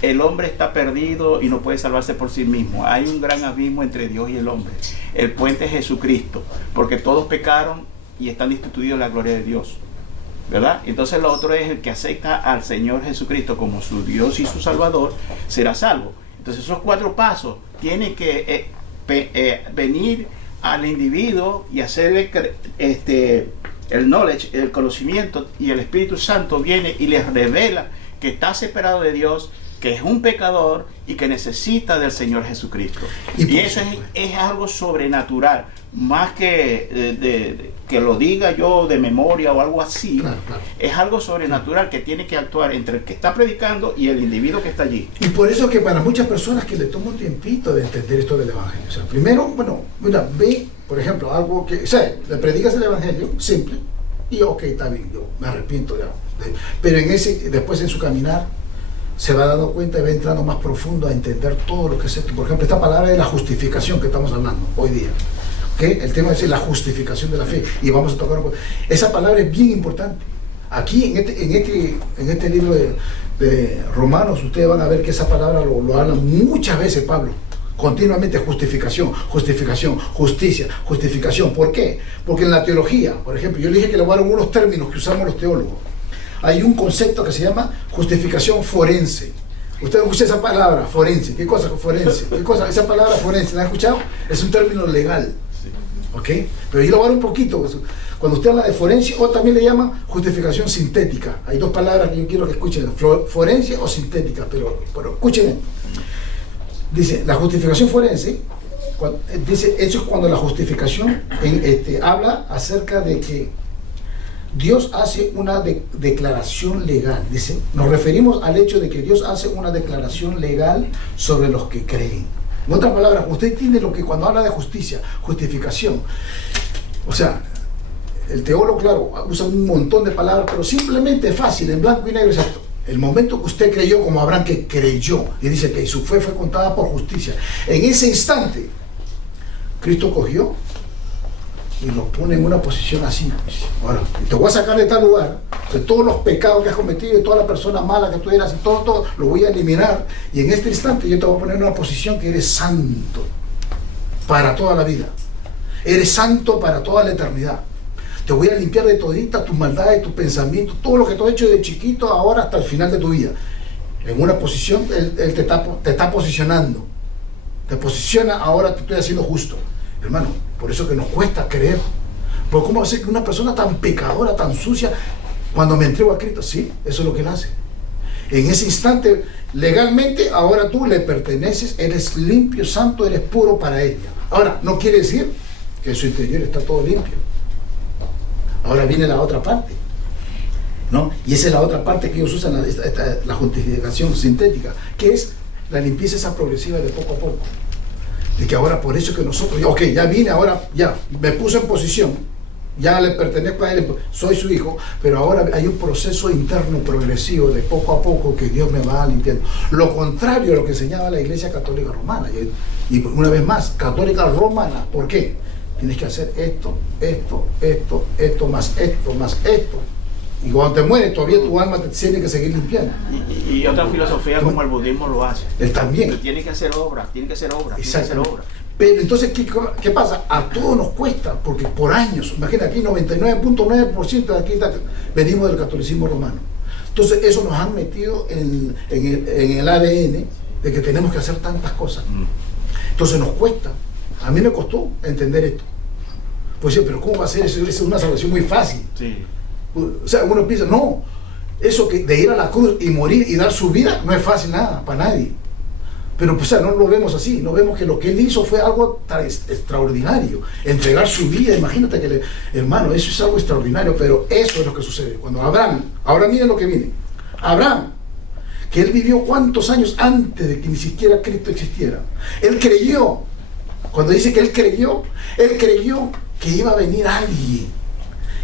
el hombre está perdido y no puede salvarse por sí mismo. Hay un gran abismo entre Dios y el hombre. El puente es Jesucristo, porque todos pecaron y están destituidos de la gloria de Dios, ¿verdad? Entonces lo otro es: el que acepta al Señor Jesucristo como su Dios y su Salvador será salvo. Entonces esos 4 pasos tienen que venir al individuo y hacerle el knowledge, el conocimiento, y el Espíritu Santo viene y les revela que está separado de Dios, que es un pecador y que necesita del Señor Jesucristo. Y eso es algo sobrenatural, más que que lo diga yo de memoria o algo así. Claro. Es algo sobrenatural que tiene que actuar entre el que está predicando y el individuo que está allí. Y por eso que para muchas personas que le toma un tiempito de entender esto del Evangelio, o sea, primero, ve, por ejemplo, algo que, le predicas el Evangelio simple, y está bien, yo me arrepiento ya. Pero después en su caminar se va dando cuenta y va entrando más profundo a entender todo lo que es esto. Por ejemplo, esta palabra de la justificación que estamos hablando hoy día. El tema es la justificación de la fe, y vamos a tocar esa palabra. Es bien importante. Aquí en este libro de Romanos, ustedes van a ver que esa palabra lo habla muchas veces Pablo, continuamente: justificación, justicia, justificación. ¿Por qué? Porque en la teología, por ejemplo, yo le dije que le voy a dar unos términos que usamos los teólogos. Hay un concepto que se llama justificación forense. Usted escucha esa palabra, forense. ¿Qué cosa forense? ¿Qué cosa? Esa palabra forense, ¿la han escuchado? Es un término legal. ¿Ok? Pero yo lo voy a dar un poquito. Cuando usted habla de forense, o también le llama justificación sintética. Hay 2 palabras que yo quiero que escuchen: forense o sintética. Pero escuchen. Dice, la justificación forense, dice, eso es cuando la justificación habla acerca de que Dios hace una declaración legal. Dice, nos referimos al hecho de que Dios hace una declaración legal sobre los que creen. En otras palabras, usted entiende lo que cuando habla de justicia, justificación. O sea, el teólogo, claro, usa un montón de palabras, pero simplemente fácil, en blanco y negro, exacto. El momento que usted creyó, como Abraham, que creyó, y dice que su fe fue contada por justicia, en ese instante, Cristo cogió y lo pone en una posición así. Ahora, te voy a sacar de tal lugar, de todos los pecados que has cometido, de todas las personas malas que tú eras, y todo, lo voy a eliminar, y en este instante yo te voy a poner en una posición que eres santo para toda la vida. Eres santo para toda la eternidad. Te voy a limpiar de todita tus maldades, tus pensamientos, todo lo que tú has hecho de chiquito ahora hasta el final de tu vida. En una posición, Él te está posicionando. Te posiciona, ahora te estoy haciendo justo. Hermano, por eso que nos cuesta creer. Porque ¿cómo va a ser que una persona tan pecadora, tan sucia, cuando me entrego a Cristo? Sí, eso es lo que Él hace. En ese instante, legalmente, ahora tú le perteneces, eres limpio, santo, eres puro para ella. Ahora, no quiere decir que en su interior está todo limpio. Ahora viene la otra parte, ¿no? Y esa es la otra parte que ellos usan, la justificación sintética, que es la limpieza esa progresiva de poco a poco. De que ahora, por eso que nosotros, ya vine, ahora ya me puse en posición, ya le pertenezco a Él, soy su hijo, pero ahora hay un proceso interno progresivo de poco a poco que Dios me va limpiando. Lo contrario a lo que enseñaba la Iglesia Católica Romana, y una vez más, Católica Romana. ¿Por qué? Tienes que hacer esto, más esto. Y cuando te mueres, todavía tu alma te tiene que seguir limpiando. Y otra filosofía como el budismo lo hace. Él también. Tiene que hacer obras, tiene que hacer obras, tiene que hacer Exactamente. obras. Pero entonces, ¿qué pasa? A todos nos cuesta, porque por años, imagina aquí 99.9% de aquí venimos del catolicismo romano. Entonces eso nos han metido en el ADN de que tenemos que hacer tantas cosas. Entonces nos cuesta. A mí me costó entender esto. Pues sí, pero ¿cómo va a ser eso? Es una salvación muy fácil. Sí. O sea, uno piensa, no, eso que de ir a la cruz y morir y dar su vida no es fácil nada, para nadie. Pero pues, o sea, no lo vemos así, no vemos que lo que él hizo fue algo tan extraordinario. Entregar su vida, imagínate que, hermano, eso es algo extraordinario, pero eso es lo que sucede. Cuando Abraham, ahora miren lo que viene, Abraham, que él vivió cuántos años antes de que ni siquiera Cristo existiera. Él creyó, cuando dice que él creyó que iba a venir alguien.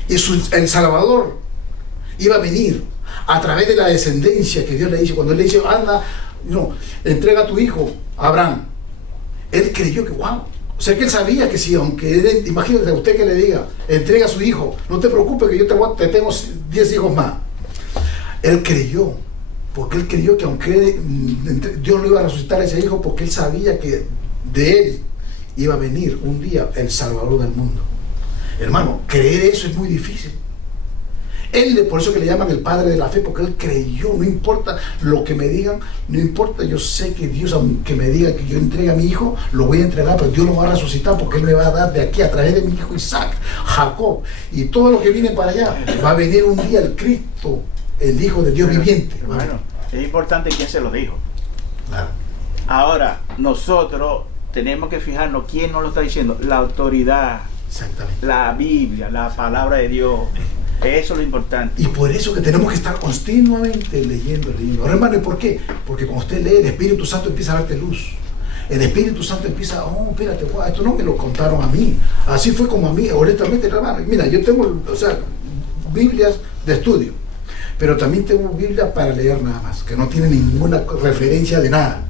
Y el Salvador iba a venir a través de la descendencia que Dios le dice. Cuando él le dice, anda, no, entrega a tu hijo, Abraham. Él creyó que, wow. O sea que él sabía que si, aunque imagínate a usted que le diga, entrega a su hijo, no te preocupes que yo te tengo 10 hijos más. Él creyó, porque él creyó que aunque Dios lo iba a resucitar a ese hijo, porque él sabía que de él iba a venir un día el Salvador del mundo. Hermano, creer eso es muy difícil. Él, por eso que le llaman el padre de la fe, porque él creyó, no importa lo que me digan, no importa, yo sé que Dios, aunque me diga que yo entregue a mi hijo, lo voy a entregar, pero Dios lo va a resucitar porque él me va a dar de aquí a través de mi hijo Isaac, Jacob, y todo lo que viene para allá, va a venir un día el Cristo, el Hijo de Dios viviente. Bueno, es importante quién se lo dijo. Claro. Ahora, nosotros tenemos que fijarnos quién nos lo está diciendo, la autoridad. Exactamente. La Biblia, la palabra de Dios, eso es lo importante. Y por eso que tenemos que estar continuamente leyendo. Ahora, hermano, ¿y por qué? Porque cuando usted lee, el Espíritu Santo empieza a darte luz. El Espíritu Santo empieza, oh, espérate, wow, esto no me lo contaron a mí. Así fue como a mí, honestamente, hermano. Mira, yo tengo, o sea, Biblias de estudio, pero también tengo Biblia para leer nada más, que no tiene ninguna referencia de nada.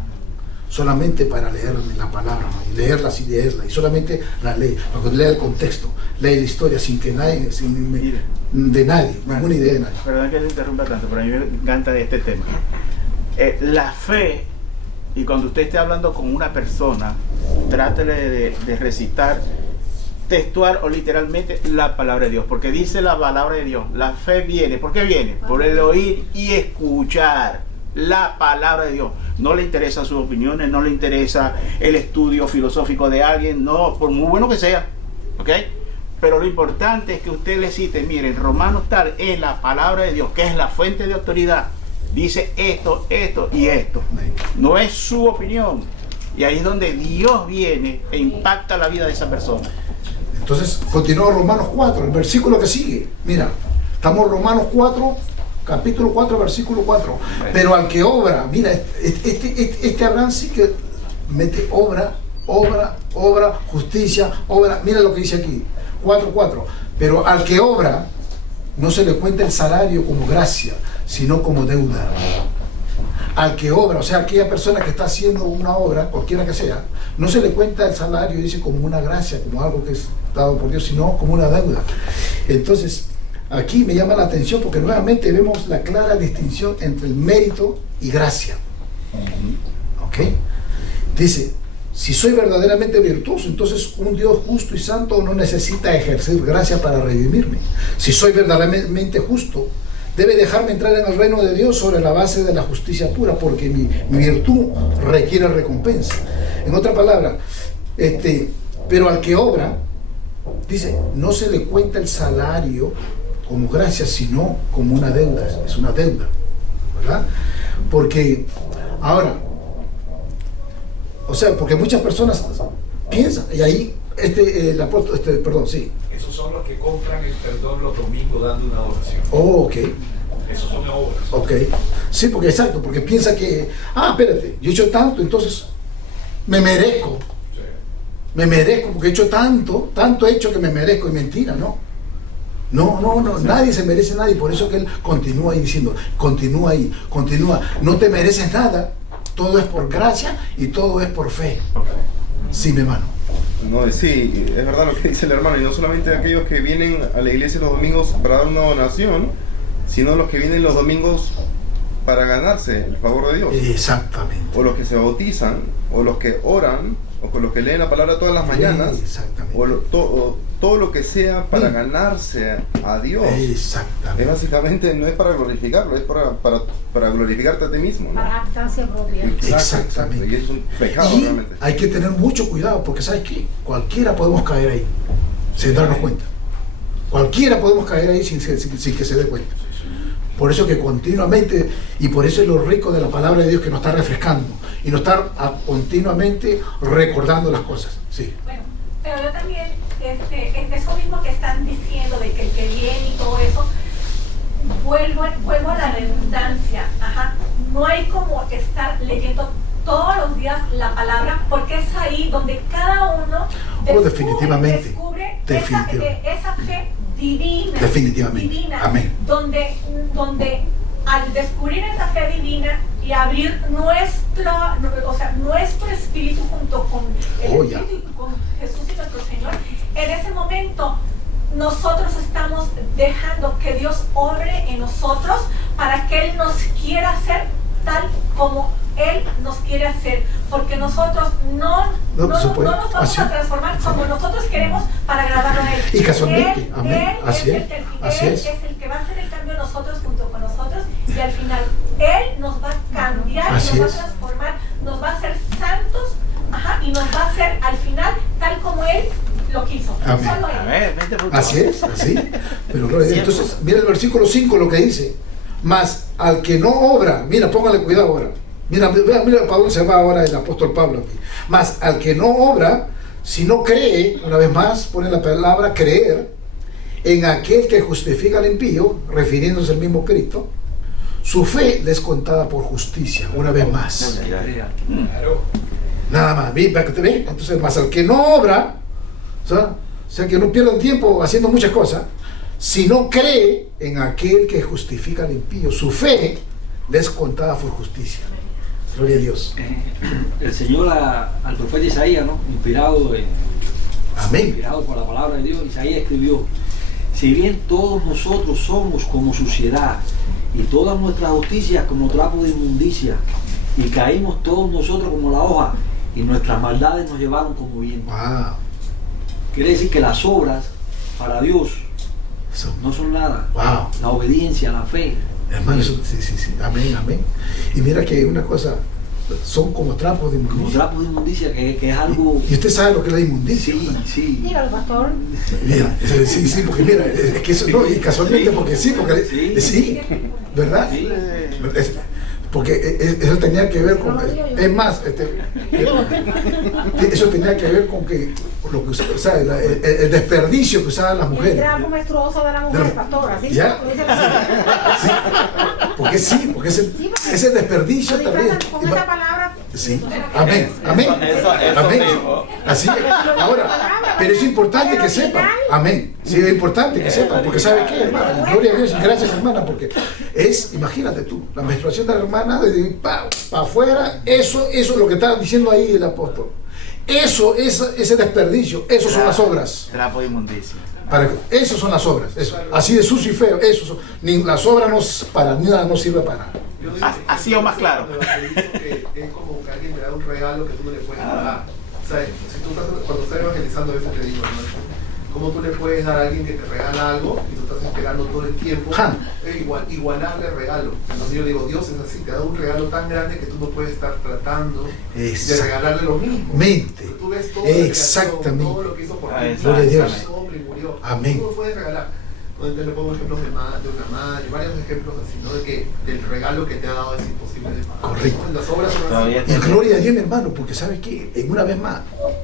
Solamente para leer la palabra, ¿no? Y leerla sin leerla, y solamente la lee, porque lee el contexto, lee la historia sin que nadie, de nadie, ninguna idea de nadie. Perdón que te interrumpa tanto, pero a mí me encanta este tema. La fe, y cuando usted esté hablando con una persona, trátele de recitar textual o literalmente la palabra de Dios, porque dice la palabra de Dios, la fe viene, ¿por qué viene? Por el oír y escuchar la palabra de Dios. No le interesan sus opiniones, no le interesa el estudio filosófico de alguien, no, por muy bueno que sea, ¿ok? Pero lo importante es que usted le cite, miren, Romanos tal, en la palabra de Dios, que es la fuente de autoridad, dice esto, esto y esto. No es su opinión. Y ahí es donde Dios viene e impacta la vida de esa persona. Entonces, continúa Romanos 4, el versículo que sigue. Mira, estamos en Romanos 4, capítulo 4, versículo 4. Pero al que obra, mira, este Abraham sí que mete obra, justicia, obra. Mira lo que dice aquí, 4:4. Pero al que obra, no se le cuenta el salario como gracia, sino como deuda. Al que obra, o sea, aquella persona que está haciendo una obra, cualquiera que sea, no se le cuenta el salario, dice, como una gracia, como algo que es dado por Dios, sino como una deuda. Entonces, aquí me llama la atención porque nuevamente vemos la clara distinción entre el mérito y gracia. ¿Ok? Dice, si soy verdaderamente virtuoso, entonces un Dios justo y santo no necesita ejercer gracia para redimirme. Si soy verdaderamente justo, debe dejarme entrar en el reino de Dios sobre la base de la justicia pura, porque mi virtud requiere recompensa. En otra palabra, pero al que obra, dice, no se le cuenta el salario como gracia, sino como una deuda. Es una deuda, ¿verdad? Porque ahora, o sea, porque muchas personas piensan, y ahí perdón, sí. Esos son los que compran el perdón los domingos dando una oración. Oh, ok. Esos son obras. Ok. Sí, porque exacto, porque piensa que, espérate, yo he hecho tanto, entonces me merezco. Sí. Me merezco, porque he hecho tanto he hecho que me merezco, y mentira, ¿no? No, nadie se merece nada, y por eso que él continúa ahí diciendo, continúa ahí, continúa, no te mereces nada, todo es por gracia y todo es por fe. Sí, mi hermano. No, sí, es verdad lo que dice el hermano, y no solamente aquellos que vienen a la iglesia los domingos para dar una donación, sino los que vienen los domingos para ganarse el favor de Dios. Exactamente. O los que se bautizan, o los que oran, o con los que leen la palabra todas las mañanas, Exactamente. o todo lo que sea para ganarse a Dios. Exactamente. Es básicamente, no es para glorificarlo, es para glorificarte a ti mismo, ¿no? Para jactancia propia. Exactamente. Y eso es un pecado Y realmente. hay que tener mucho cuidado, porque ¿sabes qué? Cualquiera podemos caer ahí, sin darnos cuenta. Cualquiera podemos caer ahí sin que se dé cuenta. Por eso que continuamente, y por eso es lo rico de la palabra de Dios, que nos está refrescando y nos está continuamente recordando las cosas. Sí. Bueno, pero yo también, eso mismo que están diciendo de que el que viene y todo eso, vuelvo a la redundancia. Ajá. No hay como estar leyendo todos los días la palabra, porque es ahí donde cada uno definitivamente. descubre Definitivamente. esa fe divina. Definitivamente. Divina, Amén. donde al descubrir esa fe divina y abrir nuestro espíritu junto con el Espíritu y con Jesús y nuestro Señor, en ese momento nosotros estamos dejando que Dios obre en nosotros para que Él nos quiera hacer tal como Él nos quiere hacer, porque nosotros no nos vamos a transformar como nosotros queremos para agradarlo a Él. Y casualmente, Él, amén. Él Así es. es. Él es el que va a hacer el cambio en nosotros junto con nosotros, y al final Él nos va a cambiar, Así nos es. va a transformar, nos va a hacer santos, y nos va a hacer al final tal como Él lo quiso. Amén. Solo Él. A ver, vente por Así es, así. Pero gloria a Dios. Entonces, mira el versículo 5 lo que dice. Mas al que no obra, mira, póngale cuidado ahora. Mira para dónde se va ahora el apóstol Pablo aquí. Mas al que no obra, si no cree, una vez más, pone la palabra creer, en aquel que justifica al impío, refiriéndose al mismo Cristo, su fe le es contada por justicia, una vez más. Claro. Nada más, ¿ve? Entonces, más al que no obra, o sea, que no pierdan tiempo haciendo muchas cosas, si no cree en aquel que justifica al impío, su fe le es contada por justicia. Gloria a Dios. El Señor al profeta Isaías, ¿no? Inspirado por la palabra de Dios, Isaías escribió: si bien todos nosotros somos como suciedad, y todas nuestras justicias como trapo de inmundicia, y caímos todos nosotros como la hoja, y nuestras maldades nos llevaron como viento. Wow. Quiere decir que las obras para Dios no son nada. Wow. La obediencia, la fe. Hermano, sí. Amén. Y mira que una cosa, son como trapos de Como inmundicia. trapo de inmundicia, que es algo. Y usted sabe lo que es la inmundicia. Sí. Dígalo, pastor. Mira, sí, porque mira, es que eso, no, y casualmente porque sí, ¿verdad? Sí. Porque eso tenía que ver con, es más, eso tenía que ver con que lo que el desperdicio que usaban las El mujeres. trapo menstruoso de la mujer, pastora. ¿Sí? Ya. Lo dice la Sí, porque ese desperdicio Lo también. disfrazan con esa palabra. Sí, amén. Eso Amén. mismo. Así es. Ahora, pero es importante que sepan. Amén. Sí, es importante que sepan, porque ¿sabe qué, hermana? Gloria a Dios y gracias, hermana, porque imagínate tú, la menstruación de la hermana, de para afuera, eso es lo que está diciendo ahí el apóstol. Ese desperdicio, esos son las obras. Trapo de inmundicia. Esas son las obras. Eso. Así de sucio y feo. Ni las obras para nada no sirve para nada. Así o más claro. Que es como que alguien te da un regalo que tú no le puedes dar. O sea, si tú cuando estás evangelizando a veces te digo, ¿no? ¿Cómo tú le puedes dar a alguien que te regala algo y tú estás esperando todo el tiempo igualarle el regalo? Entonces yo digo, Dios es así, te da un regalo tan grande que tú no puedes estar tratando de regalarle lo mismo. Mente. Tú ves todo Exactamente. todo lo que hizo por ti. Gloria a Dios. Ese hombre murió. Amén. Tú no puedes regalar. Entonces le pongo ejemplos de una madre, varios ejemplos así, ¿no? De que del regalo que te ha dado es imposible de pagar. Correcto. Las obras son así. Y gloria a Dios, mi hermano, porque ¿sabe qué? Una vez más,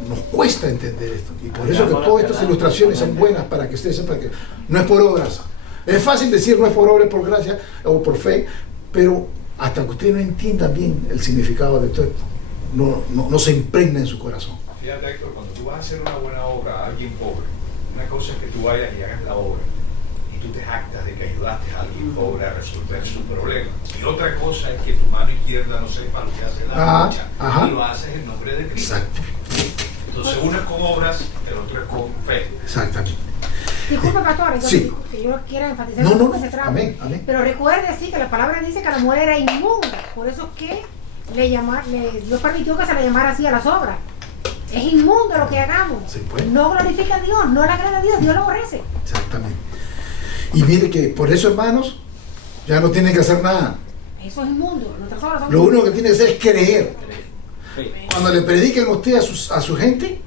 nos cuesta entender esto. Y por eso que todas estas ilustraciones son buenas para que ustedes sepan que no es por obras. Es fácil decir no es por obra, es por gracia o por fe, pero hasta que usted no entienda bien el significado de todo esto, no se impregna en su corazón. Fíjate, Héctor, cuando tú vas a hacer una buena obra a alguien pobre, una cosa es que tú vayas y hagas la obra y tú te jactas de que ayudaste a alguien pobre a resolver su problema. Y otra cosa es que tu mano izquierda no sepa lo que hace la derecha y lo haces en nombre de Cristo. Exacto. Entonces uno es con obras, el otro es con fe. Exactamente. Disculpe, pastor, entonces, Sí. que yo quiero enfatizar No, en no, lo que no. se trata. Amén, amén. Pero recuerde, sí, que la palabra dice que la mujer era inmunda. Por eso es que Dios permitió que se le llamara así a las obras. Es inmundo lo que hagamos. Sí, pues. No glorifica a Dios, no le agrada a Dios, Dios lo aborrece. Exactamente. Y mire que por eso, hermanos, ya no tienen que hacer nada. Eso es inmundo. Nuestras obras son Lo único que inmundas. tiene que hacer es creer. Cuando le prediquen usted a su gente,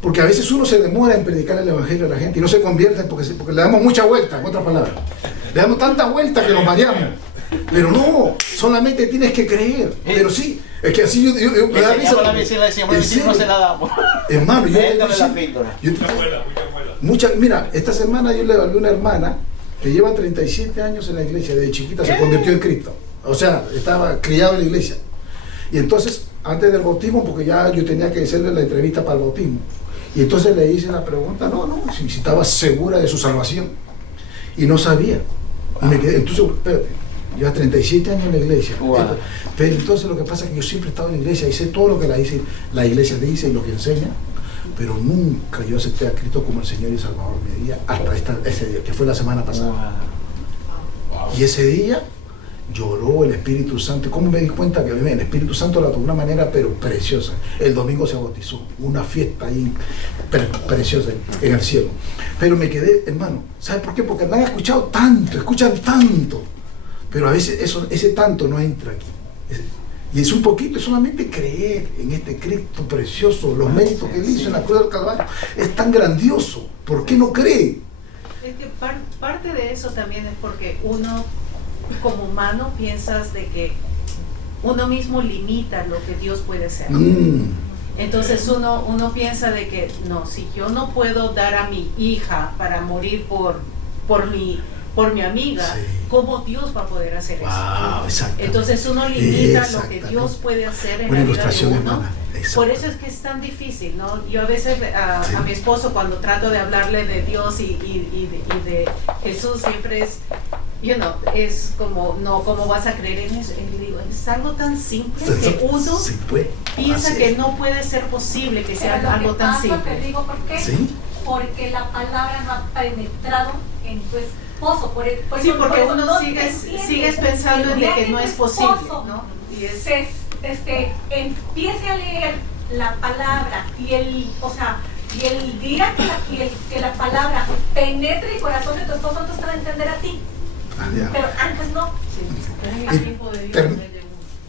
porque a veces uno se demora en predicar el evangelio a la gente y no se convierte porque le damos mucha vuelta, en otras palabras. Le damos tanta vuelta que nos mareamos. Pero no, solamente tienes que creer. Pero sí, es que así yo me da risa. La vecina, decíamos, ¿En la vecina no serio? se la damos. Hermano, Véndale la píldora. Mira, esta semana yo le hablé a una hermana que lleva 37 años en la iglesia, desde chiquita se convirtió en Cristo. O sea, estaba criado en la iglesia. Y entonces, antes del bautismo, porque ya yo tenía que hacerle la entrevista para el bautismo, y entonces le hice la pregunta, si estaba segura de su salvación. Y no sabía. Y me quedé, entonces, espérate, lleva 37 años en la iglesia. Wow. Pero entonces lo que pasa es que yo siempre he estado en la iglesia y sé todo lo que la iglesia dice y lo que enseña, pero nunca yo acepté a Cristo como el Señor y Salvador de mi vida hasta ese día, que fue la semana pasada. Y ese día lloró el Espíritu Santo. ¿Cómo me di cuenta que el Espíritu Santo la tomó de una manera pero preciosa? El domingo se bautizó, una fiesta ahí preciosa en el cielo. Pero me quedé, hermano, ¿sabe por qué? Porque me han escuchado tanto, escuchan tanto, pero a veces ese tanto no entra aquí. Y es un poquito, es solamente creer en este Cristo precioso, los méritos que él hizo en la cruz del Calvario. Es tan grandioso. ¿Por qué no cree? Es que parte de eso también es porque uno, como humano, piensas de que uno mismo limita lo que Dios puede hacer. Entonces uno piensa de que no, si yo no puedo dar a mi hija para morir por mi amiga, Sí. ¿cómo Dios va a poder hacer eso? Exacto. Entonces uno limita lo que Exactamente. Dios puede hacer en Buena la vida de ilustración, uno. hermana. Exacto. Por eso es que es tan difícil, ¿no? Yo a veces Sí. a mi esposo, cuando trato de hablarle de Dios y de Jesús, siempre es, es como, no, ¿cómo vas a creer en eso? Y le digo, es algo tan simple que uno Sí, pues. piensa Así que es. no puede ser posible que sea Pero lo algo que tan pasa, simple. te digo por qué. Sí. Porque la palabra no ha penetrado en tu esposo. Sí, porque eso uno no sigues entiendes. pensando en de Ya que no tu es posible, esposo ¿no? Y es, empiece a leer la palabra y el día que la palabra penetre el corazón de tu esposo, entonces te va a entender a ti. Pero antes no. es el tiempo de Dios.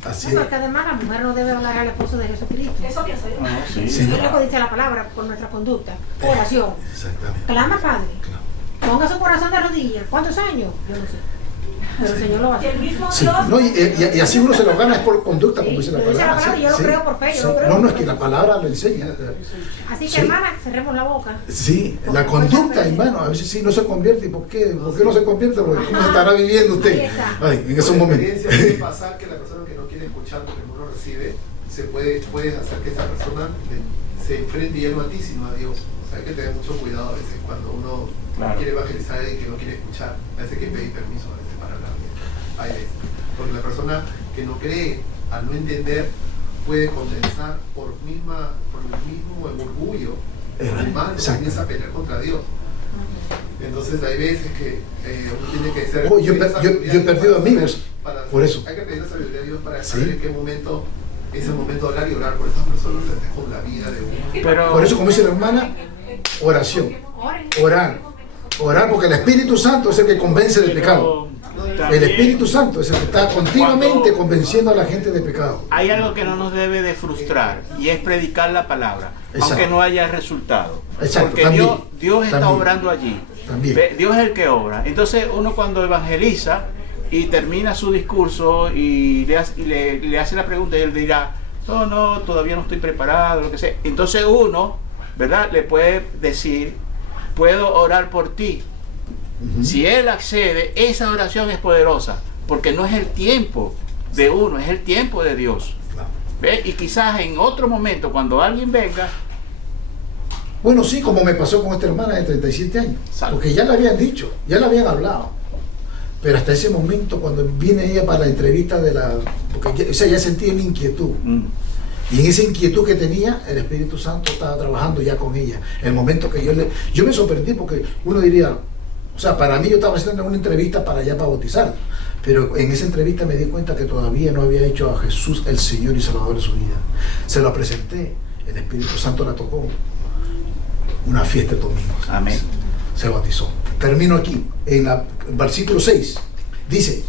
Así No, es. porque además la mujer no debe hablar al esposo de Jesucristo. Eso pienso yo. Sí. Sí. Es lo que dice la palabra por nuestra conducta. Oración. Exactamente. Clama, Padre. Ponga su corazón de rodillas. ¿Cuántos años? Yo no sé. Pero el Señor lo va a Y el hacer. mismo Sí, Dios. no, y así uno se lo gana es por conducta, como dice la lo dice la palabra. palabra, yo lo creo por fe, yo lo creo No, por es que fe. la palabra lo enseña. Así que, Sí. hermana, cerremos la boca. Sí, la conducta, hermano, a veces sí no se convierte. ¿Y por qué? ¿Por qué no se convierte? Porque ¿cómo se estará viviendo usted? Ahí está. Ay, en esos Por momentos. experiencia puede pasar que la persona que no quiere escuchar porque no lo recibe, puede hacer que esa persona se enfrente ya no a ti, sino a Dios. O sea, hay que tener mucho cuidado a veces cuando uno quiere evangelizar a alguien que no quiere escuchar. A veces hay que pedir permiso a veces para hablar. Hay veces. Porque la persona que no cree, al no entender, puede condensar por el mismo orgullo humano, comienza a pelear contra Dios. Entonces hay veces que uno tiene que ser... Oh, yo he perdido amigos por eso. Hay que pedir la sabiduría a Dios para Sí. saber en qué momento es el momento de hablar y orar por estas personas con la vida de uno. Pero, Por eso, como dice la hermana, oración. Orar, porque el Espíritu Santo es el que convence del pecado. El Espíritu Santo es el que está continuamente convenciendo a la gente de pecado. hay algo que no nos debe de frustrar y es predicar la palabra, Exacto. aunque no haya resultado. Exacto, Porque también, Dios está también. obrando allí. También. Dios es el que obra. Entonces uno cuando evangeliza y termina su discurso y le hace la pregunta y él dirá, no, todavía no estoy preparado, lo que sea. Entonces uno, ¿verdad? Le puede decir, puedo orar por ti. Si él accede, esa oración es poderosa, porque no es el tiempo de uno, es el tiempo de Dios. ¿Ve? Y quizás en otro momento, cuando alguien venga, Bueno, sí, como me pasó con esta hermana de 37 años. Porque ya le habían dicho, ya le habían hablado. Pero hasta ese momento, cuando viene ella para la entrevista porque ya sentía mi inquietud. Y en esa inquietud que tenía, el Espíritu Santo estaba trabajando ya con ella. El momento que yo me sorprendí, porque uno diría, o sea, para mí yo estaba haciendo una entrevista para bautizar, pero en esa entrevista me di cuenta que todavía no había hecho a Jesús el Señor y Salvador de su vida. Se lo presenté, el Espíritu Santo la tocó. Una fiesta de domingo. Amén. Se bautizó. Termino aquí, en el versículo 6. Dice,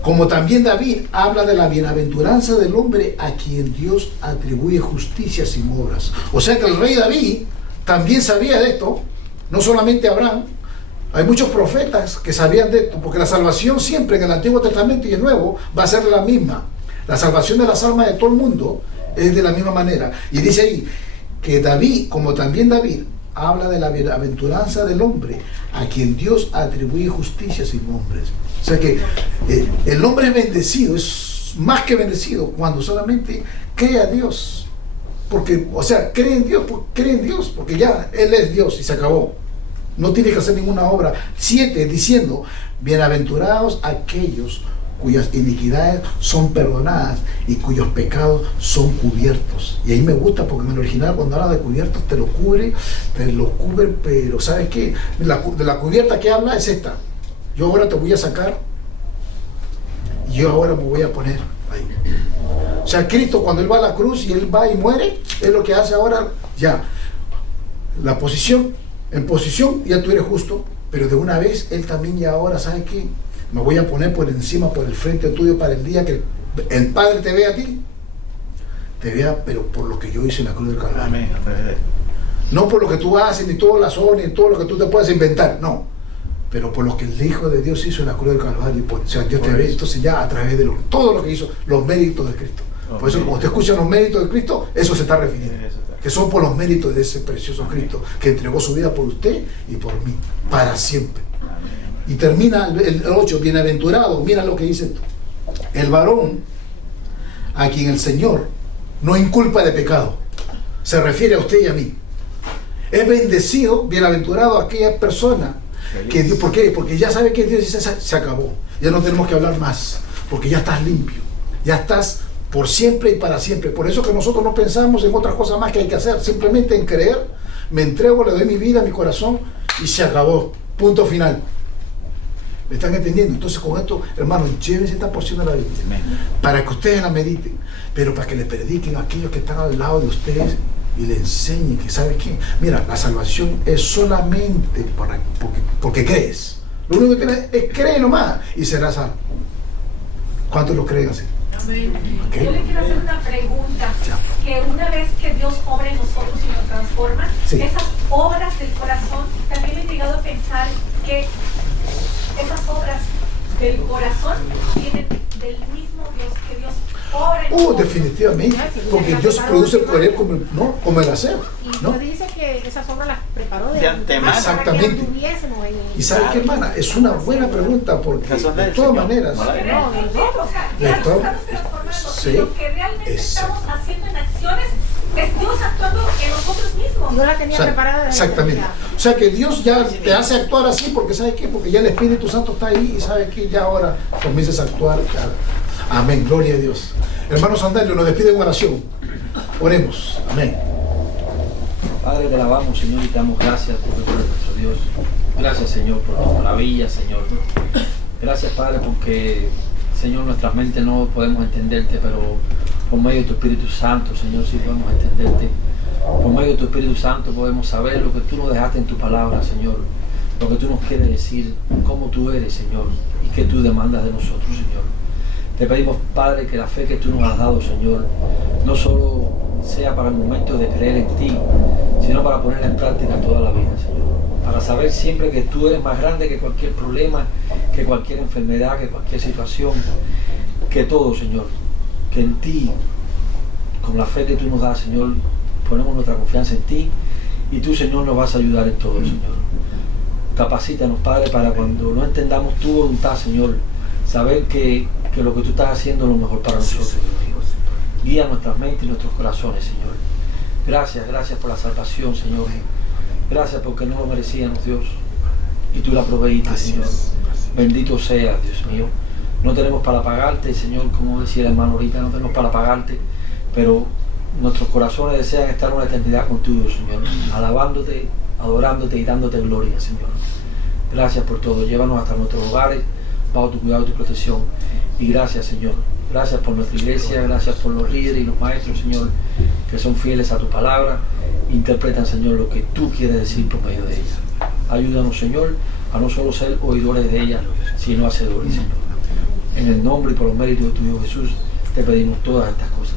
como también David habla de la bienaventuranza del hombre a quien Dios atribuye justicia sin obras. O sea que el rey David también sabía de esto, no solamente Abraham. Hay muchos profetas que sabían de esto, porque la salvación siempre en el Antiguo Testamento y el Nuevo va a ser la misma. La salvación de las almas de todo el mundo es de la misma manera. Y dice ahí que David, como también David, habla de la bienaventuranza del hombre a quien Dios atribuye justicia sin hombres. O sea que el hombre es bendecido, es más que bendecido cuando solamente cree a Dios. Porque, o sea, cree en Dios, porque ya Él es Dios y se acabó. No tiene que hacer ninguna obra. 7, diciendo, bienaventurados aquellos cuyas iniquidades son perdonadas y cuyos pecados son cubiertos. Y ahí me gusta, porque en el original cuando habla de cubiertos te lo cubre, pero ¿sabes qué? De la cubierta que habla es esta. Yo ahora te voy a sacar y yo ahora me voy a poner ahí. O sea, Cristo cuando Él va a la cruz y Él va y muere, es lo que hace ahora ya. La posición, en posición ya tú eres justo, pero de una vez Él también ya ahora, ¿sabes qué? Me voy a poner por encima, por el frente tuyo, para el día que el Padre te vea a ti, te vea, pero por lo que yo hice en la cruz del Calvario. Amén. No por lo que tú haces, ni todas las horas, ni todo lo que tú te puedas inventar, no. Pero por lo que el Hijo de Dios hizo en la cruz del Calvario, o sea, Dios te ve, entonces ya a través de todo lo que hizo, los méritos de Cristo. Por eso cuando usted escucha los méritos de Cristo, eso se está refiriendo. Que son por los méritos de ese precioso Cristo, que entregó su vida por usted y por mí, para siempre. Y termina el 8, bienaventurado, mira lo que dice el varón a quien el Señor no inculpa de pecado. Se refiere a usted y a mí. Es bendecido, bienaventurado aquella persona que Dios, ¿por qué? Porque ya sabe que Dios dice, se acabó. Ya no tenemos que hablar más, porque ya estás limpio, ya estás por siempre y para siempre. Por eso que nosotros no pensamos en otras cosas más que hay que hacer, simplemente en creer, me entrego, le doy mi vida, mi corazón y se acabó. Punto final. ¿Me están entendiendo? Entonces con esto, hermanos, llévense esta porción de la Biblia para que ustedes la mediten, pero para que le prediquen a aquellos que están al lado de ustedes y le enseñen que, ¿sabes qué? Mira, la salvación es solamente porque crees. Lo único que tienes es creer nomás y serás salvo. ¿Cuántos lo creen así? Amén. Okay. Yo le quiero hacer una pregunta. Que una vez que Dios obra en nosotros y nos transforma, sí, esas obras del corazón, también he llegado a pensar que esas obras del corazón vienen del mismo Dios, que Dios obra en nosotros. Definitivamente, porque Dios produce el poder como el hacer. Y ¿no? Dios dice que esas obras las preparó de antemano. Exactamente. Y ¿sabes qué, hermana? Es una buena pregunta, porque de todas maneras, Lo que realmente estamos haciendo en acciones es Dios actuando en nosotros mismos. Yo la tenía preparada desde exactamente. O sea que Dios ya te hace actuar así, porque ¿sabes qué? Porque ya el Espíritu Santo está ahí y ¿sabes qué? Ya ahora comienzas a actuar. Amén, gloria a Dios. Hermano Sandalio, nos despide en oración. Oremos. Amén. Padre, te alabamos, Señor, y te damos gracias por nuestro Dios. Gracias, Señor, por tu maravilla, Señor. Gracias, Padre, porque, Señor, nuestras mentes no podemos entenderte, pero por medio de tu Espíritu Santo, Señor, sí podemos entenderte. Por medio de tu Espíritu Santo podemos saber lo que tú nos dejaste en tu palabra, Señor. Lo que tú nos quieres decir, cómo tú eres, Señor, y qué tú demandas de nosotros, Señor. Te pedimos, Padre, que la fe que tú nos has dado, Señor, no solo sea para el momento de creer en ti, sino para ponerla en práctica toda la vida, Señor. Para saber siempre que tú eres más grande que cualquier problema, que cualquier enfermedad, que cualquier situación, que todo, Señor. Que en ti, con la fe que tú nos das, Señor, ponemos nuestra confianza en ti y tú, Señor, nos vas a ayudar en todo, Señor. Capacítanos, Padre, para cuando no entendamos tu voluntad, Señor, saber que lo que tú estás haciendo es lo mejor para nosotros, Dios mío. Guía nuestras mentes y nuestros corazones, Señor. Gracias por la salvación, Señor. Gracias porque no lo merecíamos, Dios, y tú la proveíste, Señor. Bendito seas, Dios mío. No tenemos para pagarte, Señor, como decía el hermano ahorita, no tenemos para pagarte, pero nuestros corazones desean estar en una eternidad contigo, Señor, alabándote, adorándote y dándote gloria, Señor. Gracias por todo. Llévanos hasta nuestros hogares bajo tu cuidado y tu protección. Y gracias, Señor. Gracias por nuestra iglesia, gracias por los líderes y los maestros, Señor, que son fieles a tu palabra. Interpretan, Señor, lo que tú quieres decir por medio de ella. Ayúdanos, Señor, a no solo ser oidores de ella, sino hacedores, Señor. En el nombre y por los méritos de tu Hijo Jesús, te pedimos todas estas cosas.